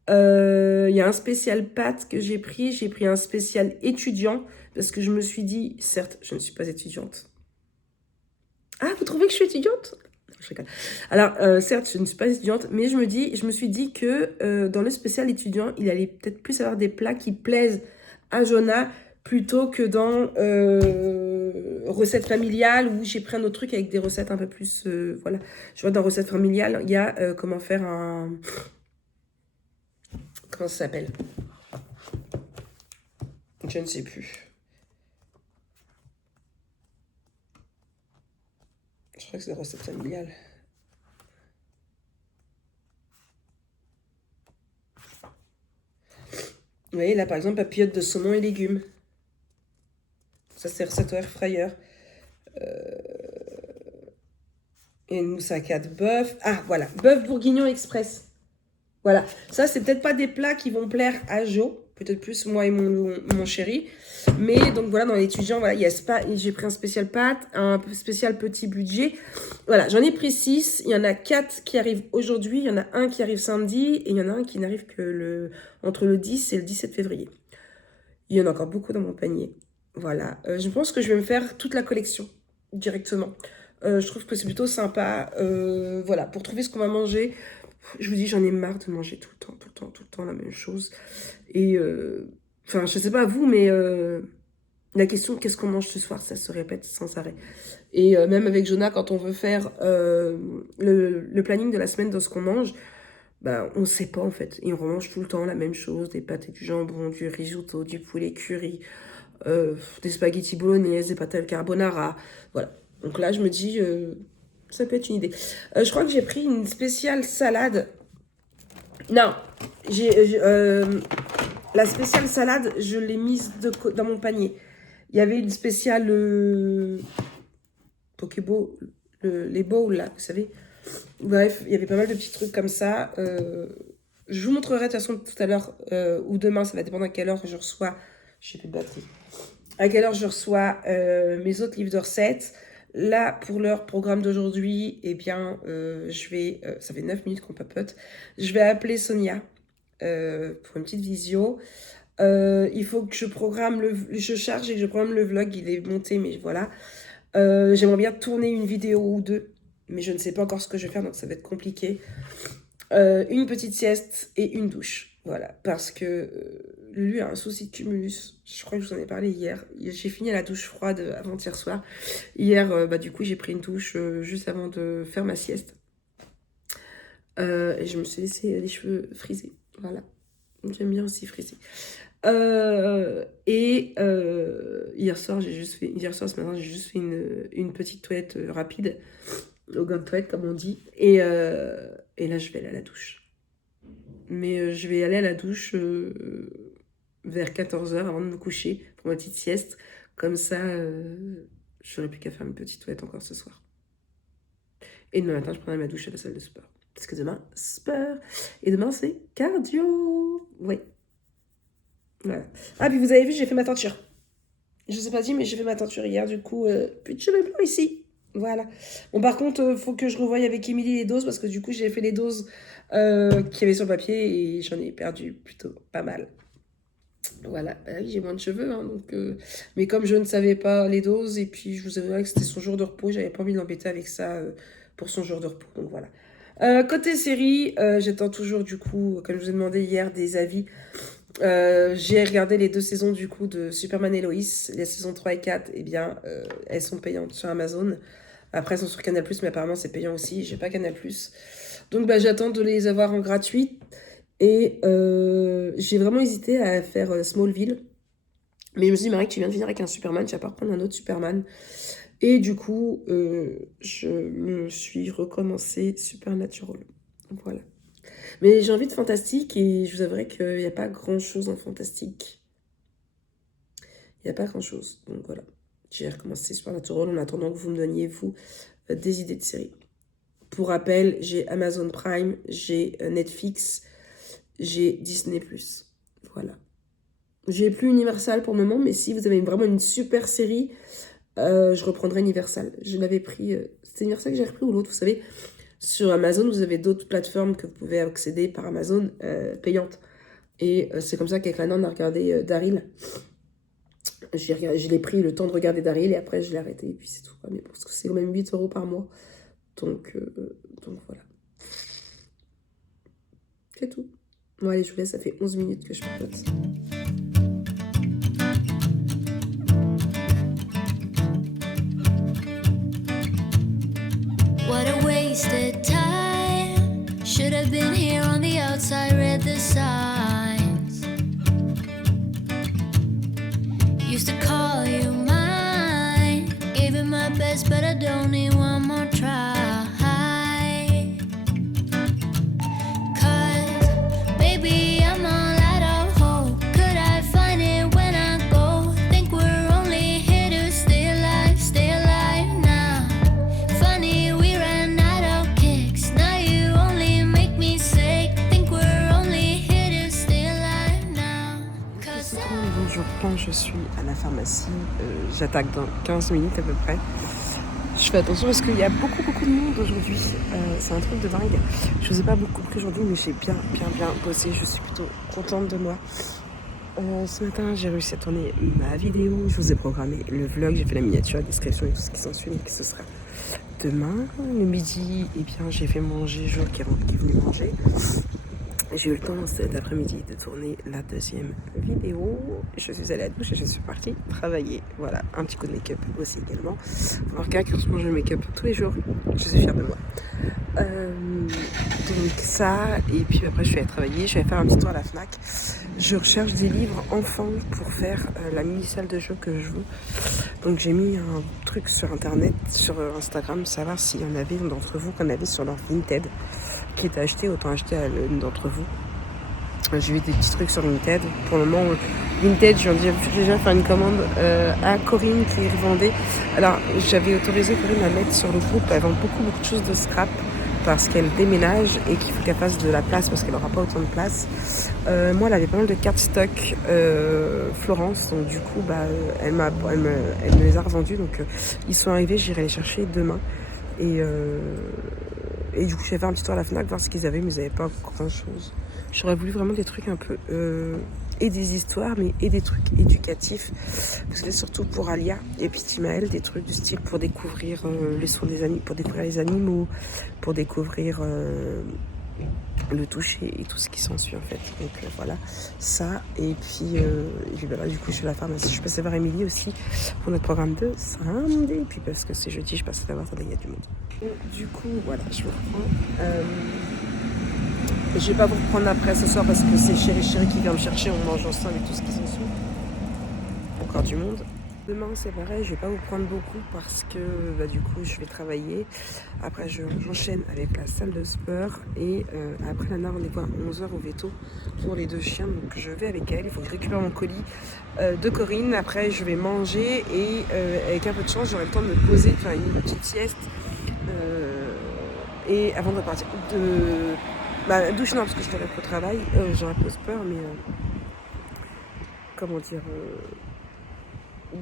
Il y a un spécial pâtes que j'ai pris un spécial étudiant, parce que je me suis dit, certes, je ne suis pas étudiante. Ah, vous trouvez que je suis étudiante? Non, je rigole. Alors, certes, je ne suis pas étudiante, mais je me suis dit que dans le spécial étudiant, il allait peut-être plus avoir des plats qui plaisent à Jonah, plutôt que dans recettes familiales, où j'ai pris un autre truc avec des recettes un peu plus... voilà. Je vois, dans recettes familiales, il y a comment faire un... Comment ça s'appelle? Je ne sais plus. Je crois que c'est des recettes familiales. Vous voyez, là, par exemple, papillotes de saumon et légumes. Ça, c'est recette au air fryer. Et une moussaka de bœuf. Ah, voilà. Bœuf bourguignon express. Voilà. Ça, c'est peut-être pas des plats qui vont plaire à Jo. Peut-être plus moi et mon chéri. Mais donc voilà, dans l'étudiant, voilà, j'ai pris un spécial pâte, un spécial petit budget. Voilà, j'en ai pris 6. Il y en a 4 qui arrivent aujourd'hui. Il y en a un qui arrive samedi. Et il y en a un qui n'arrive que entre le 10 et le 17 février. Il y en a encore beaucoup dans mon panier. Voilà. Je pense que je vais me faire toute la collection directement. Je trouve que c'est plutôt sympa. Voilà, pour trouver ce qu'on va manger. Je vous dis, j'en ai marre de manger tout le temps la même chose. Et, enfin, je sais pas vous, mais la question qu'est-ce qu'on mange ce soir, ça se répète sans arrêt. Et même avec Jonah, quand on veut faire le planning de la semaine de ce qu'on mange, bah, on sait pas en fait. Et on remange tout le temps la même chose, des pâtes et du jambon, du risotto, du poulet curry, des spaghettis bolognaises, des pâtes al carbonara. Voilà. Donc là, je me dis, ça peut être une idée. Je crois que j'ai pris une spéciale salade. Non, la spéciale salade, je l'ai mise dans mon panier. Il y avait une spéciale Pokéball, les bowls là, vous savez. Bref, il y avait pas mal de petits trucs comme ça. Je vous montrerai de toute façon tout à l'heure ou demain, ça va dépendre à quelle heure je reçois. J'ai plus de batterie. À quelle heure je reçois mes autres livres de recettes. Là, pour leur programme d'aujourd'hui, eh bien, je vais... ça fait 9 minutes qu'on papote. Je vais appeler Sonia pour une petite visio. Il faut que je programme je charge et que je programme le vlog. Il est monté, mais voilà. J'aimerais bien tourner une vidéo ou deux, mais je ne sais pas encore ce que je vais faire, donc ça va être compliqué. Une petite sieste et une douche. Voilà, parce que lui a un souci de cumulus. Je crois que je vous en ai parlé hier. J'ai fini à la douche froide avant-hier soir. Hier, du coup, j'ai pris une douche juste avant de faire ma sieste. Et je me suis laissé les cheveux frisés. Voilà. J'aime bien aussi friser. Hier soir, ce matin, j'ai juste fait une petite toilette rapide. Au gant de toilette, comme on dit. Et là, je vais aller à la douche. Mais je vais aller à la douche vers 14h avant de me coucher pour ma petite sieste. Comme ça, j'aurais plus qu'à faire une petite toilette encore ce soir. Et demain matin, je prendrai ma douche à la salle de sport. Parce que demain, sport. Et demain, c'est cardio. Oui. Voilà. Ah, puis vous avez vu, j'ai fait ma teinture. Je vous ai pas dit, mais j'ai fait ma teinture hier. Du coup, plus de cheveux blancs ici. Voilà. Bon, par contre, faut que je revoie avec Émilie les doses, parce que du coup, j'ai fait les doses qu'il y avait sur le papier et j'en ai perdu plutôt pas mal. Voilà. Bah oui, j'ai moins de cheveux, hein, donc, mais comme je ne savais pas les doses, et puis je vous avouerai que c'était son jour de repos, j'avais pas envie de l'embêter avec ça pour son jour de repos, donc voilà. Côté série, j'attends toujours, du coup, comme je vous ai demandé hier, des avis. J'ai regardé les 2 saisons du coup de Superman et Lois, les saisons 3 et 4, eh bien, elles sont payantes sur Amazon. Après, elles sont sur Canal+, mais apparemment, c'est payant aussi. J'ai pas Canal+. Donc, j'attends de les avoir en gratuit. Et j'ai vraiment hésité à faire Smallville. Mais je me suis dit, Marie, tu viens de finir avec un Superman, tu vas pas reprendre un autre Superman. Et du coup, je me suis recommencé Supernatural. Voilà. Mais j'ai envie de fantastique et je vous avouerai qu'il n'y a pas grand-chose en fantastique. Il n'y a pas grand-chose. Donc voilà. J'ai recommencé Supernatural en attendant que vous me donniez, vous, des idées de séries. Pour rappel, j'ai Amazon Prime, j'ai Netflix, j'ai Disney+. Voilà. J'ai plus Universal pour le moment, mais si vous avez vraiment une super série, je reprendrai Universal. Je l'avais pris, c'était Universal que j'ai repris ou l'autre, vous savez. Sur Amazon, vous avez d'autres plateformes que vous pouvez accéder par Amazon payantes. Et c'est comme ça qu'avec Lana, on a regardé Daryl. Je l'ai pris le temps de regarder Daryl et après je l'ai arrêté. Et puis c'est tout. Mais parce que c'est quand même 8 € par mois. Donc voilà. C'est tout. Bon, allez, je vous laisse. Ça fait 11 minutes que je papote. What a wasted time. Should have been here on the outside, read the signs. Used to call you mine. Gave it my best, but I don't need one more try. Cause, baby, I'm all out of hope. Could I find it when I go? Think we're only here to stay alive now. Funny, we ran out of kicks. Now you only make me sick. Think we're only here to stay alive now. Cause Donc je reprends, je suis à la pharmacie. J'attaque dans 15 minutes à peu près. Je fais attention parce qu'il y a beaucoup de monde aujourd'hui. C'est un truc de dingue. Je vous ai pas beaucoup pris aujourd'hui, mais j'ai bien bossé. Je suis plutôt contente de moi. Ce matin, j'ai réussi à tourner ma vidéo. Je vous ai programmé le vlog. J'ai fait la miniature, la description et tout ce qui s'ensuit. Donc ce sera demain. Le midi, eh bien, j'ai fait manger Jo qui est venu manger. J'ai eu le temps cet après-midi de tourner la deuxième vidéo. Je suis allée à la douche et je suis partie travailler. Voilà, un petit coup de make-up aussi également. Remarquez que je mange le make-up tous les jours. Je suis fière de moi. Donc ça, et puis après je suis allée travailler. Je vais faire un petit tour à la Fnac. Je recherche des livres enfants pour faire la mini-salle de jeu que je veux. Donc j'ai mis un truc sur internet, sur Instagram, savoir s'il y en avait d'entre vous qu'on avait sur leur Vinted qui était acheté, autant acheter à l'une d'entre vous. J'ai vu des petits trucs sur Vinted. Pour le moment, Vinted, je viens déjà faire une commande à Corinne qui revendait. Alors, j'avais autorisé Corinne à mettre sur le groupe. Elle vend beaucoup de choses de scrap parce qu'elle déménage et qu'il faut qu'elle fasse de la place parce qu'elle n'aura pas autant de place. Moi, elle avait pas mal de cartes stock Florence. Donc, du coup, elle me les a revendus. Donc, ils sont arrivés. J'irai les chercher demain. Et du coup, je vais faire un petit tour à la Fnac, voir ce qu'ils avaient, mais ils n'avaient pas grand-chose. J'aurais voulu vraiment des trucs un peu... et des histoires, mais et des trucs éducatifs. Parce que c'est surtout pour Alia et puis Timaël, des trucs du style pour découvrir les soins des animaux, pour découvrir les animaux, pour découvrir le toucher et tout ce qui s'ensuit en fait. Donc voilà, ça. Et puis voilà, du coup, je suis à la pharmacie. Je passais voir Émilie aussi pour notre programme de samedi. Et puis parce que c'est jeudi, je passe la voir, il y a du monde. Du coup, voilà, je me reprends. Je vais pas vous reprendre après ce soir parce que c'est Chéri qui vient me chercher. On mange ensemble et tout ce qui s'ensuit. Encore du monde. Demain, c'est pareil, je vais pas vous prendre beaucoup parce que du coup, je vais travailler. Après, j'enchaîne avec la salle de sport et après, Lana, rendez-vous à 11h au veto pour les 2 chiens. Donc, je vais avec elle. Il faut que je récupère mon colis de Corinne. Après, je vais manger et avec un peu de chance, j'aurai le temps de me poser, de faire une petite sieste. Et avant de repartir douche non parce que je l'aurai au travail, j'aurai pas peur mais comment dire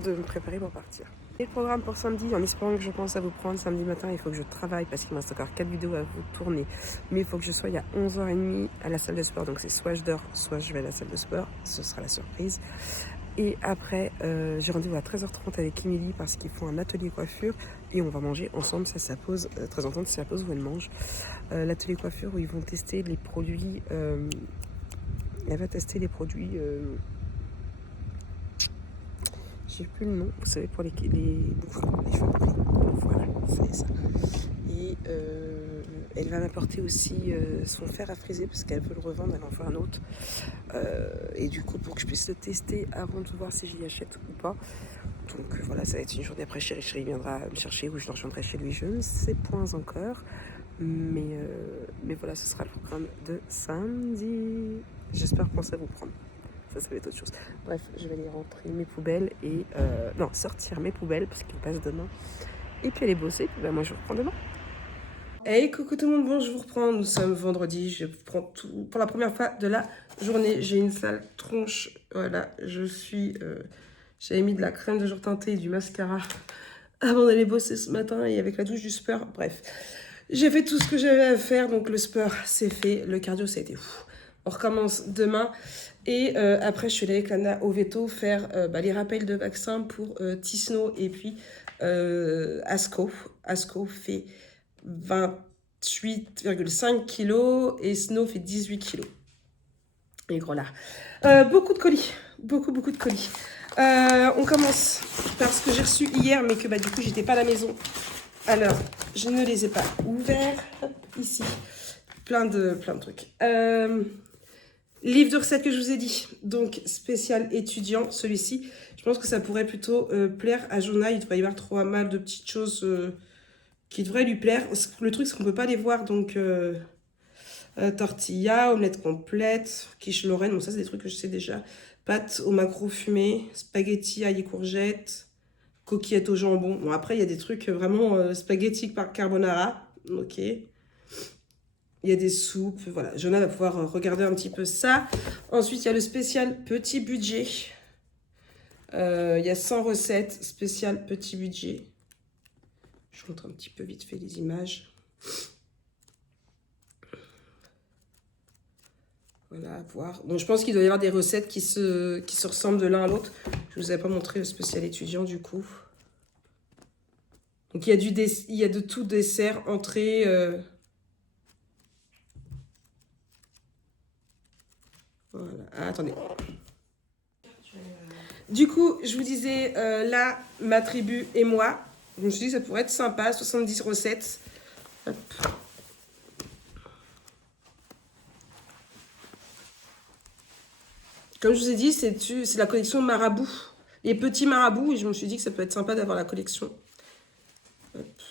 de me préparer pour partir. Et le programme pour samedi, en espérant que je pense à vous prendre samedi matin, il faut que je travaille parce qu'il me reste encore 4 vidéos à vous tourner. Mais il faut que je sois à 11h30 à la salle de sport, donc c'est soit je dors, soit je vais à la salle de sport, ce sera la surprise. Et après, j'ai rendez-vous à 13h30 avec Émilie parce qu'ils font un atelier coiffure et on va manger ensemble. Ça, c'est la pause. Très entente, c'est la pause où elle mange. L'atelier coiffure où ils vont tester les produits. Elle va tester les produits. J'ai plus le nom. Vous savez, pour les cheveux bouclés. Voilà, c'est ça. Et elle va m'apporter aussi son fer à friser parce qu'elle veut le revendre, elle en fait un autre. Et du coup, pour que je puisse le tester avant de voir si je l'y achète ou pas. Donc voilà, ça va être une journée après. Chéri viendra me chercher ou je le rejoindrai chez lui. Je ne sais point encore. Mais voilà, ce sera le programme de samedi. J'espère penser à vous prendre. Ça va être autre chose. Bref, je vais aller rentrer mes poubelles et... sortir mes poubelles parce qu'ils passent demain. Et puis aller bosser. Puis moi, je reprends demain. Hey coucou tout le monde, bon je vous reprends, nous sommes vendredi, je prends tout pour la première fois de la journée, j'ai une sale tronche, voilà, j'avais mis de la crème de jour teintée et du mascara avant d'aller bosser ce matin et avec la douche du sport, bref. J'ai fait tout ce que j'avais à faire, donc le sport c'est fait, le cardio ça a été fou. On recommence demain et après je suis allée avec Lana au veto faire les rappels de vaccins pour Tisno et puis Asco. Asco fait 28,5 kilos et Snow fait 18 kilos. Et gros là. Beaucoup de colis. Beaucoup de colis. On commence par ce que j'ai reçu hier, mais que du coup, j'étais pas à la maison. Alors, je ne les ai pas ouverts. Hop, ici. Plein de trucs. Livre de recettes que je vous ai dit. Donc, spécial étudiant, celui-ci. Je pense que ça pourrait plutôt plaire à Jonah. Il devrait y avoir trop mal de petites choses qui devrait lui plaire. Le truc, c'est qu'on peut pas les voir, donc tortilla, omelette complète, quiche Lorraine, bon ça c'est des trucs que je sais déjà. Pâtes au maquereau fumé, spaghetti ail et courgettes, coquillettes au jambon. Bon après il y a des trucs vraiment spaghetti par carbonara, ok. Il y a des soupes, voilà. Jonah va pouvoir regarder un petit peu ça. Ensuite il y a le spécial petit budget. Il y a 100 recettes, spécial petit budget. Je montre un petit peu vite fait les images. Voilà, à voir. Donc, je pense qu'il doit y avoir des recettes qui se ressemblent de l'un à l'autre. Je ne vous avais pas montré le spécial étudiant, du coup. Donc, il y a de tout, dessert, entrée. Voilà. Ah, attendez. Du coup, je vous disais, là, ma tribu et moi, je me suis dit que ça pourrait être sympa, 70 recettes. Hop. Comme je vous ai dit, c'est la collection Marabout. Les petits marabouts, et je me suis dit que ça peut être sympa d'avoir la collection. Hop.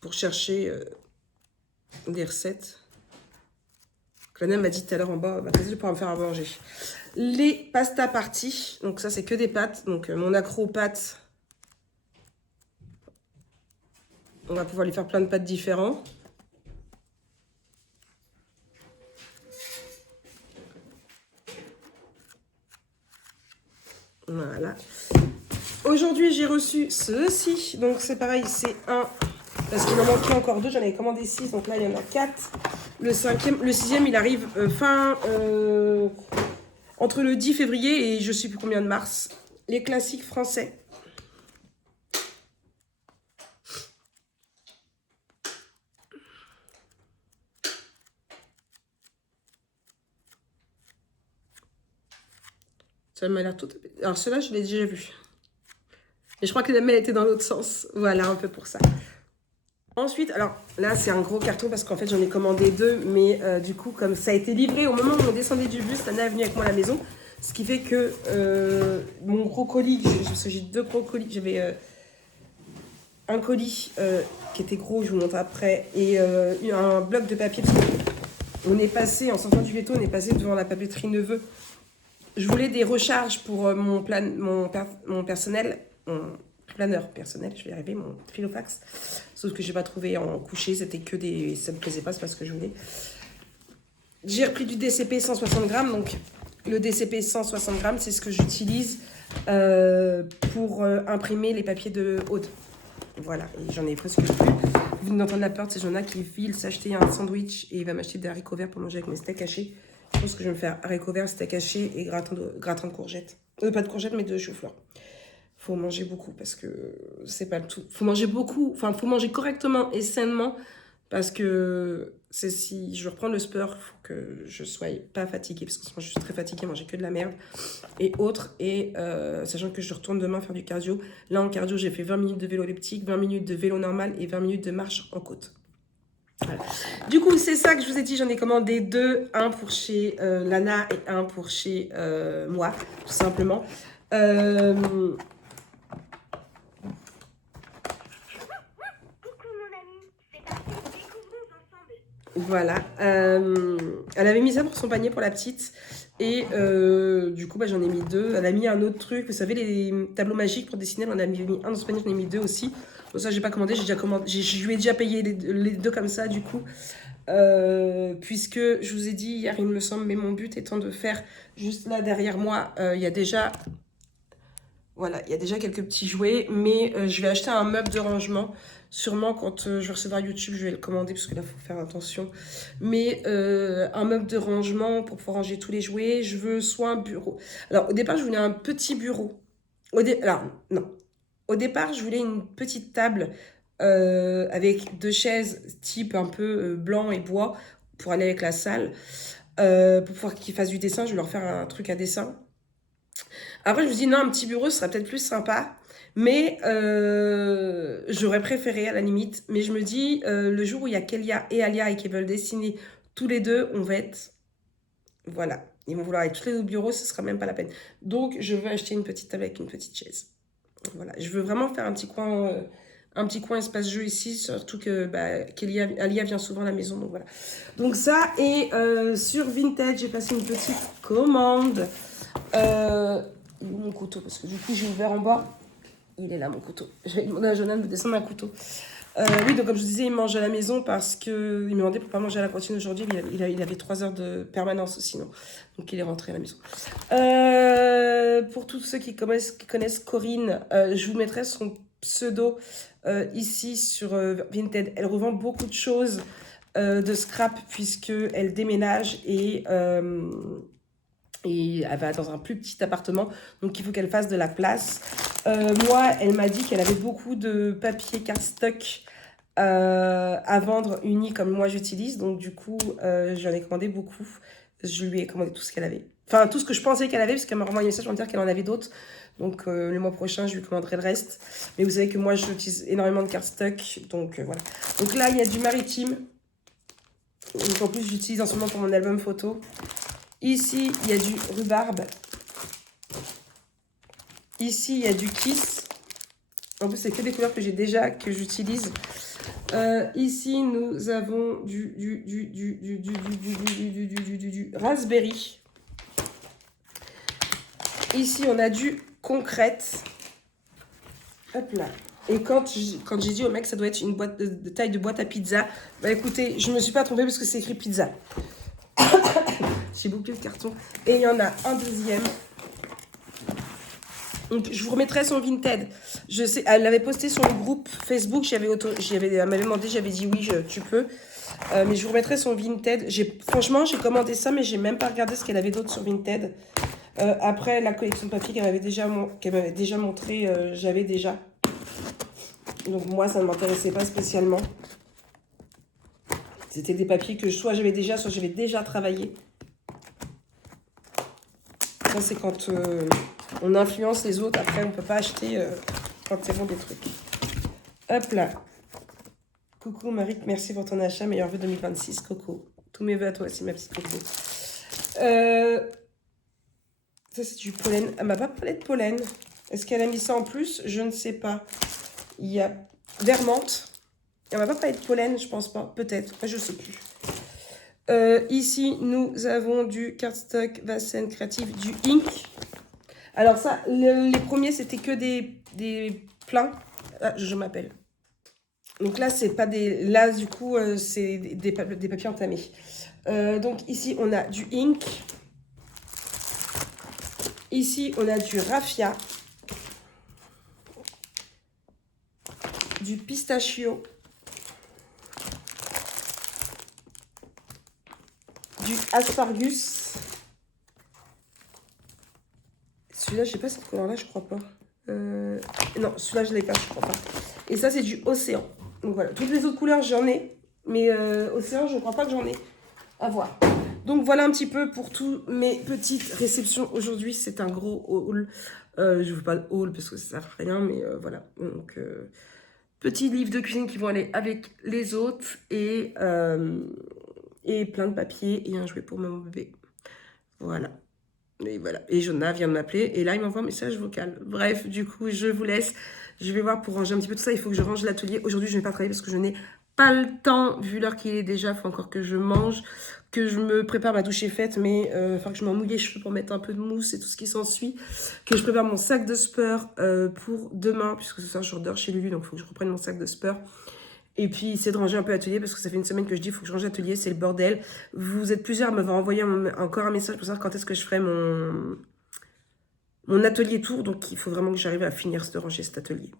Pour chercher des recettes. Lana m'a dit tout à l'heure en bas, vas-y, pour me faire à manger. Les pasta party, donc ça c'est que des pâtes, donc mon accro aux pâtes. On va pouvoir lui faire plein de pâtes différents. Voilà. Aujourd'hui, j'ai reçu ceci. Donc, c'est pareil, c'est un. Parce qu'il en manquait encore deux. J'en avais commandé 6. Donc là, il y en a 4. Le sixième, il arrive entre le 10 février et je ne sais plus combien de mars. Les classiques français. Ça m'a l'air tout... Alors, ceux-là, je l'ai déjà vu. Et je crois que la mail était dans l'autre sens. Voilà, un peu pour ça. Ensuite, alors là, c'est un gros carton parce qu'en fait, j'en ai commandé 2. Mais du coup, comme ça a été livré au moment où on descendait du bus, Lana est venue avec moi à la maison. Ce qui fait que mon gros colis, parce que j'ai 2 gros colis, j'avais un colis qui était gros, je vous montre après, et un bloc de papier. Parce qu'on est passé, en sortant du veto, on est passé devant la papeterie Neveu. Je voulais des recharges pour mon personnel, mon planeur personnel, je vais y arriver, mon Filofax. Sauf que je n'ai pas trouvé en couché, c'était que des... Ça me plaisait pas, c'est pas ce que je voulais. J'ai repris du DCP 160 grammes, donc le DCP 160 grammes, c'est ce que j'utilise pour imprimer les papiers de Aude. Voilà, et j'en ai presque plus. Vous venez d'entendre la porte, c'est Jonah qui file s'acheter un sandwich et il va m'acheter des haricots verts pour manger avec mes steaks hachés. Je pense que je vais me faire haricots verts, steak haché et gratin de courgettes. Pas de courgettes, mais de chou-fleur. Faut manger beaucoup parce que c'est pas le tout. Faut manger beaucoup, enfin, faut manger correctement et sainement parce que si je reprends le sport, faut que je sois pas fatiguée parce que je suis très fatiguée, manger que de la merde et autres. Et sachant que je retourne demain faire du cardio. Là, en cardio, j'ai fait 20 minutes de vélo elliptique, 20 minutes de vélo normal et 20 minutes de marche en côte. Voilà. Du coup, c'est ça que je vous ai dit. J'en ai commandé 2. Un pour chez Lana et un pour chez moi, tout simplement. Voilà. Elle avait mis ça pour son panier pour la petite. Et du coup, bah, j'en ai mis 2. Elle a mis un autre truc. Vous savez, les tableaux magiques pour dessiner, elle en a mis un dans ce panier, j'en ai mis 2 aussi. Bon, ça, j'ai pas commandé, j'ai déjà commandé. Je lui ai déjà payé les 2 comme ça, du coup. Puisque je vous ai dit hier, il me semble, mais mon but étant de faire juste là derrière moi, il y a déjà... Voilà, il y a déjà quelques petits jouets, mais je vais acheter un meuble de rangement. Sûrement, quand je vais recevoir YouTube, je vais le commander, parce que là, il faut faire attention. Mais un meuble de rangement pour pouvoir ranger tous les jouets. Je veux soit un bureau. Alors, au départ, je voulais un petit bureau. Alors, non. Au départ, je voulais une petite table avec 2 chaises type un peu blanc et bois pour aller avec la salle. Pour pouvoir qu'ils fassent du dessin, je vais leur faire un truc à dessin. Après, je me dis, non, un petit bureau, ce serait peut-être plus sympa. Mais j'aurais préféré, à la limite. Mais je me dis, le jour où il y a Kélia et Alia et qui veulent dessiner tous les deux, on va être... Voilà. Ils vont vouloir aller tous les deux au bureau, ce sera même pas la peine. Donc, je veux acheter une petite table avec une petite chaise. Voilà. Je veux vraiment faire un petit coin espace jeu ici. Surtout que Kélia, Alia vient souvent à la maison. Donc, voilà. Donc, ça. Et sur Vinted, j'ai passé une petite commande. Mon couteau, parce que du coup j'ai ouvert en bas, il est là mon couteau, j'avais demandé à Jonathan de descendre un couteau. Oui, donc comme je disais, il mange à la maison parce qu'il me demandait pour pas manger à la cantine aujourd'hui, il avait 3 heures de permanence sinon, donc il est rentré à la maison. Pour tous ceux qui connaissent Corinne, je vous mettrai son pseudo ici sur Vinted. Elle revend beaucoup de choses de scrap puisqu'elle déménage et elle va dans un plus petit appartement, donc il faut qu'elle fasse de la place. Moi, elle m'a dit qu'elle avait beaucoup de papier cardstock à vendre unis comme moi j'utilise, donc du coup, j'en ai commandé beaucoup. Je lui ai commandé tout ce qu'elle avait. Enfin, tout ce que je pensais qu'elle avait, parce qu'elle m'a renvoyé un message pour me dire qu'elle en avait d'autres. Donc, le mois prochain, je lui commanderai le reste. Mais vous savez que moi, j'utilise énormément de cardstock, donc voilà. Donc là, il y a du maritime. Donc en plus, j'utilise en ce moment pour mon album photo. Ici, il y a du rhubarbe. Ici, il y a du kiss. En plus, c'est que des couleurs que j'ai déjà, que j'utilise. Ici, nous avons du raspberry. Ici, on a du concrète. Hop là. Et quand j'ai dit au mec, ça doit être une boîte de taille de boîte à pizza. Bah écoutez, je me suis pas trompée parce que c'est écrit pizza. J'ai bouclé le carton. Et il y en a un deuxième. Donc, je vous remettrai son Vinted. Je sais, elle l'avait posté sur le groupe Facebook. Elle m'avait demandé, j'avais dit oui, tu peux. Mais je vous remettrai son Vinted. Franchement, j'ai commandé ça, mais j'ai même pas regardé ce qu'elle avait d'autre sur Vinted. Après, la collection de papier qu'elle m'avait déjà montré, j'avais déjà. Donc moi, ça ne m'intéressait pas spécialement. C'était des papiers que soit j'avais déjà travaillé. Ça, c'est quand on influence les autres. Après, on ne peut pas acheter quand c'est bon des trucs. Hop là. Coucou Marie, merci pour ton achat. Meilleur vœu 2026, Coco. Tous mes vœux à toi aussi, ma petite Coco. Ça, c'est du pollen. Elle m'a pas parlé de pollen. Est-ce qu'elle a mis ça en plus? Je ne sais pas. Il y a vermente. Elle m'a pas parlé de pollen, je pense pas. Peut-être. Je sais plus. Ici, nous avons du cardstock Vasen Créative, du ink. Alors ça, les premiers, c'était que des pleins. Ah, je m'appelle. Donc là, c'est pas des... Là, du coup, c'est des papiers entamés. Donc ici, on a du ink. Ici, on a du raffia. Du pistachio. Du asparagus. Celui-là, je sais pas cette couleur-là, je crois pas. Non, celui-là, je l'ai pas, je crois pas. Et ça, c'est du océan. Donc voilà, toutes les autres couleurs, j'en ai. Mais océan, je crois pas que j'en ai. À voir. Donc voilà un petit peu pour toutes mes petites réceptions. Aujourd'hui, c'est un gros haul. Je ne veux pas de haul parce que ça ne sert à rien, mais voilà. Donc, petits livres de cuisine qui vont aller avec les autres. Et plein de papiers et un jouet pour mon bébé. Voilà. Et voilà. Et Jonah vient de m'appeler. Et là, il m'envoie un message vocal. Bref, du coup, je vous laisse. Je vais voir pour ranger un petit peu tout ça. Il faut que je range l'atelier. Aujourd'hui, je ne vais pas travailler parce que je n'ai pas le temps, vu l'heure qu'il est déjà, il faut encore que je mange, que je me prépare, ma douche est faite, mais il faut que je m'en mouille les cheveux pour mettre un peu de mousse et tout ce qui s'ensuit, que je prépare mon sac de sport pour demain, puisque ce soir je dors chez Lulu, donc il faut que je reprenne mon sac de sport. Et puis, c'est de ranger un peu l'atelier, parce que ça fait une semaine que je dis, il faut que je range l'atelier, c'est le bordel. Vous êtes plusieurs à m'avoir envoyé encore un message pour savoir quand est-ce que je ferai mon atelier tour, donc il faut vraiment que j'arrive à finir de ranger cet atelier.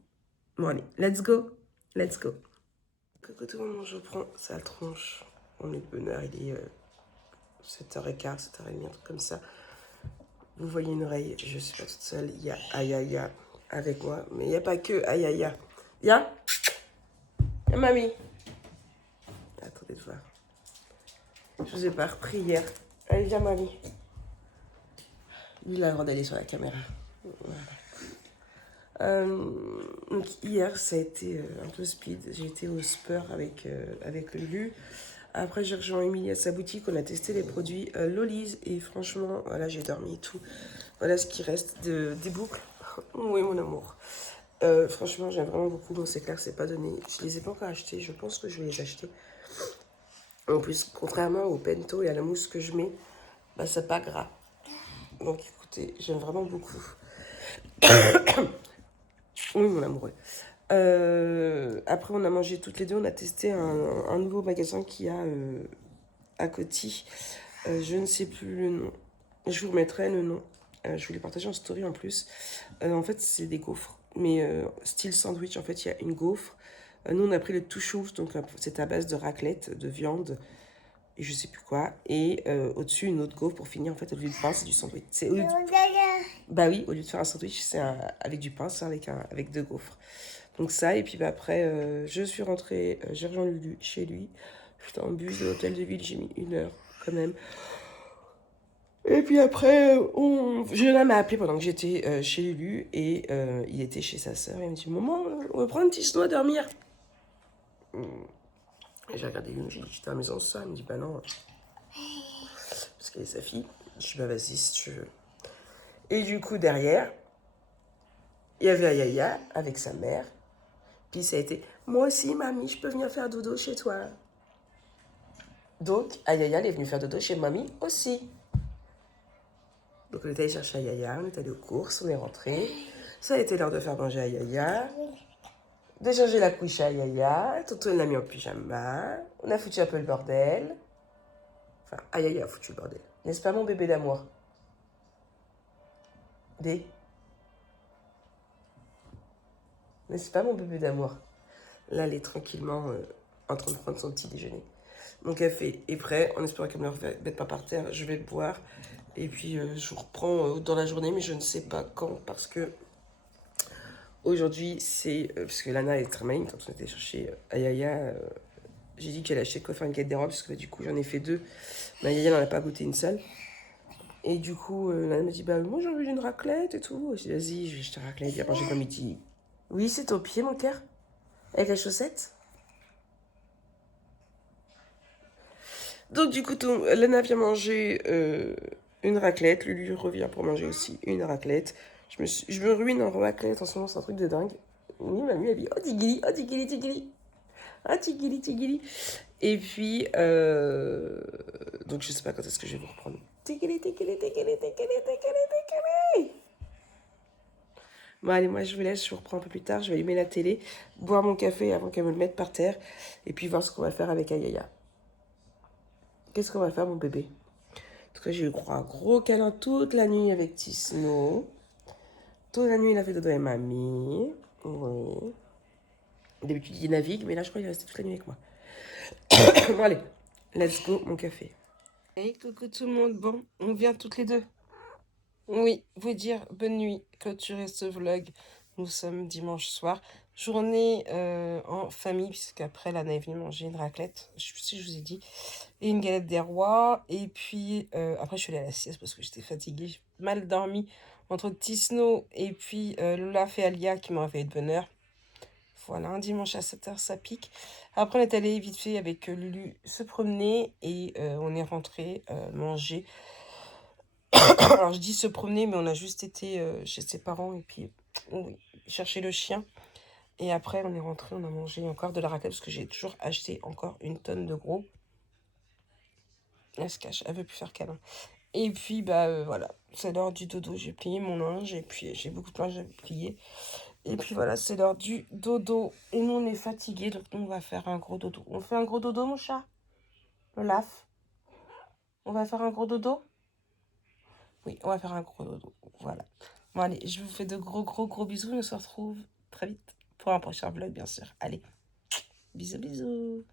Bon allez, let's go, let's go. Coucou tout le monde, je prends sa tronche. On est de bonne heure, il est 7h15, 7h30, un truc comme ça. Vous voyez une oreille, je suis pas toute seule, il y a Ayaya avec moi, mais il n'y a pas que Ayaya. Il y a mamie. Attendez de voir. Je vous ai pas repris hier. Allez, viens mamie. Lui, il a le droit d'aller sur la caméra. Voilà. Donc hier, ça a été un peu speed. J'ai été au Spur avec Lulu. Après, j'ai rejoint Émilie à sa boutique. On a testé les produits Lollies. Et franchement, voilà, j'ai dormi et tout. Voilà ce qui reste des boucles. Oui, mon amour. Franchement, j'aime vraiment beaucoup. Bon, c'est clair que c'est pas donné. Je les ai pas encore achetés. Je pense que je vais les acheter. En plus, contrairement au bento et à la mousse que je mets, bah, c'est pas gras. Donc écoutez, j'aime vraiment beaucoup. Oui, mon amoureux. Après, on a mangé toutes les deux. On a testé un nouveau magasin qu'il y a à Coty. Je ne sais plus le nom. Je vous remettrai le nom. Je vous l'ai partagé en story en plus. En fait, c'est des gaufres. Mais style sandwich, en fait, il y a une gaufre. Nous, on a pris le touchouf. Donc, c'est à base de raclette, de viande et je sais plus quoi. Et au-dessus, une autre gaufre pour finir. En fait, au lieu de pain, c'est du sandwich. Bah oui, au lieu de faire un sandwich, c'est avec du pain, c'est avec deux gaufres. Donc ça, et puis bah, après, je suis rentrée, j'ai rejoint Lulu chez lui. J'étais en bus de l'hôtel de ville, j'ai mis 1 heure quand même. Et puis après, Jonah m'a appelé pendant que j'étais chez Lulu et il était chez sa sœur. Il me dit, maman, on va prendre un petit snow à dormir. Et j'ai regardé Lulu, j'ai dit, tu t'es à la maison ce soir? Il me dit, bah non. Parce qu'elle est sa fille. Je dis, bah vas-y si tu veux. Et du coup, derrière, il y avait Ayaya avec sa mère. Puis ça a été, moi aussi, mamie, je peux venir faire dodo chez toi. Donc, Ayaya, elle est venue faire dodo chez mamie aussi. Donc, on est allé chercher Ayaya, on est allé aux courses, on est rentré. Ça a été l'heure de faire manger Ayaya, de changer la couche à Ayaya. Tonton l'a mis en pyjama. On a foutu un peu le bordel. Enfin, Ayaya a foutu le bordel. N'est-ce pas, mon bébé d'amour? D. N'est-ce pas, mon bébé d'amour? Là, elle est tranquillement en train de prendre son petit déjeuner. Mon café est prêt. En espérant qu'elle ne me mette pas par terre, je vais le boire. Et puis, je vous reprends dans la journée, mais je ne sais pas quand, parce que aujourd'hui, c'est... parce que Lana est très maligne, quand on était chercher Ayaya, j'ai dit qu'elle achetait quoi faire une quête des robes, parce que du coup, j'en ai fait 2. Mais Ayaya n'en a pas goûté une seule. Et du coup, Lana m'a dit, bah, moi, j'ai envie d'une raclette et tout. Je dis, vas-y, je vais acheter raclette, viens manger comme midi. Oui, c'est au pied, mon cœur? Avec la chaussette? Donc du coup, Lana vient manger une raclette. Lulu revient pour manger aussi une raclette. Je me ruine en raclette en ce moment, c'est un truc de dingue. Oui, mamie, elle dit, oh tigili, oh tigili, tigili. Ah, tigili, tigili. Et puis, donc je sais pas quand est-ce que je vais vous reprendre. Tigili, tigili, tigili, tigili, tigili, tigili. Bon, allez, moi je vous laisse, je vous reprends un peu plus tard. Je vais allumer la télé, boire mon café avant qu'elle me le mette par terre. Et puis voir ce qu'on va faire avec Ayaya. Qu'est-ce qu'on va faire, mon bébé? En tout cas, j'ai eu un gros câlin toute la nuit avec Tisno. Toute la nuit, il a fait dodo avec mamie. Oui. D'habitude, il navigue, mais là, je crois qu'il est resté toute la nuit avec moi. Bon, allez, let's go, mon café. Hey, coucou tout le monde. Bon, on vient toutes les deux. Oui, vous dire bonne nuit, clôturer ce vlog. Nous sommes dimanche soir. Journée en famille, puisqu'après, Lana est venue manger une raclette. Je sais plus si je vous ai dit. Et une galette des rois. Et puis, après, je suis allée à la sieste parce que j'étais fatiguée. J'ai mal dormi entre Tisno et puis Lola et Alia qui m'ont réveillée de bonne heure. Voilà, un dimanche à 7h, ça pique. Après, on est allé vite fait avec Lulu se promener et on est rentré manger. Alors, je dis se promener, mais on a juste été chez ses parents et puis chercher le chien. Et après, on est rentré, on a mangé encore de la raclette parce que j'ai toujours acheté encore une tonne de gros. Elle se cache, elle veut plus faire câlin. Et puis, voilà, c'est l'heure du dodo. J'ai plié mon linge et puis j'ai beaucoup de linge à plier. Et puis voilà, c'est l'heure du dodo. Et nous, on est fatigués, donc nous, on va faire un gros dodo. On fait un gros dodo, mon chat? Olaf? On va faire un gros dodo? Oui, on va faire un gros dodo. Voilà. Bon, allez, je vous fais de gros bisous. On se retrouve très vite pour un prochain vlog, bien sûr. Allez, bisous.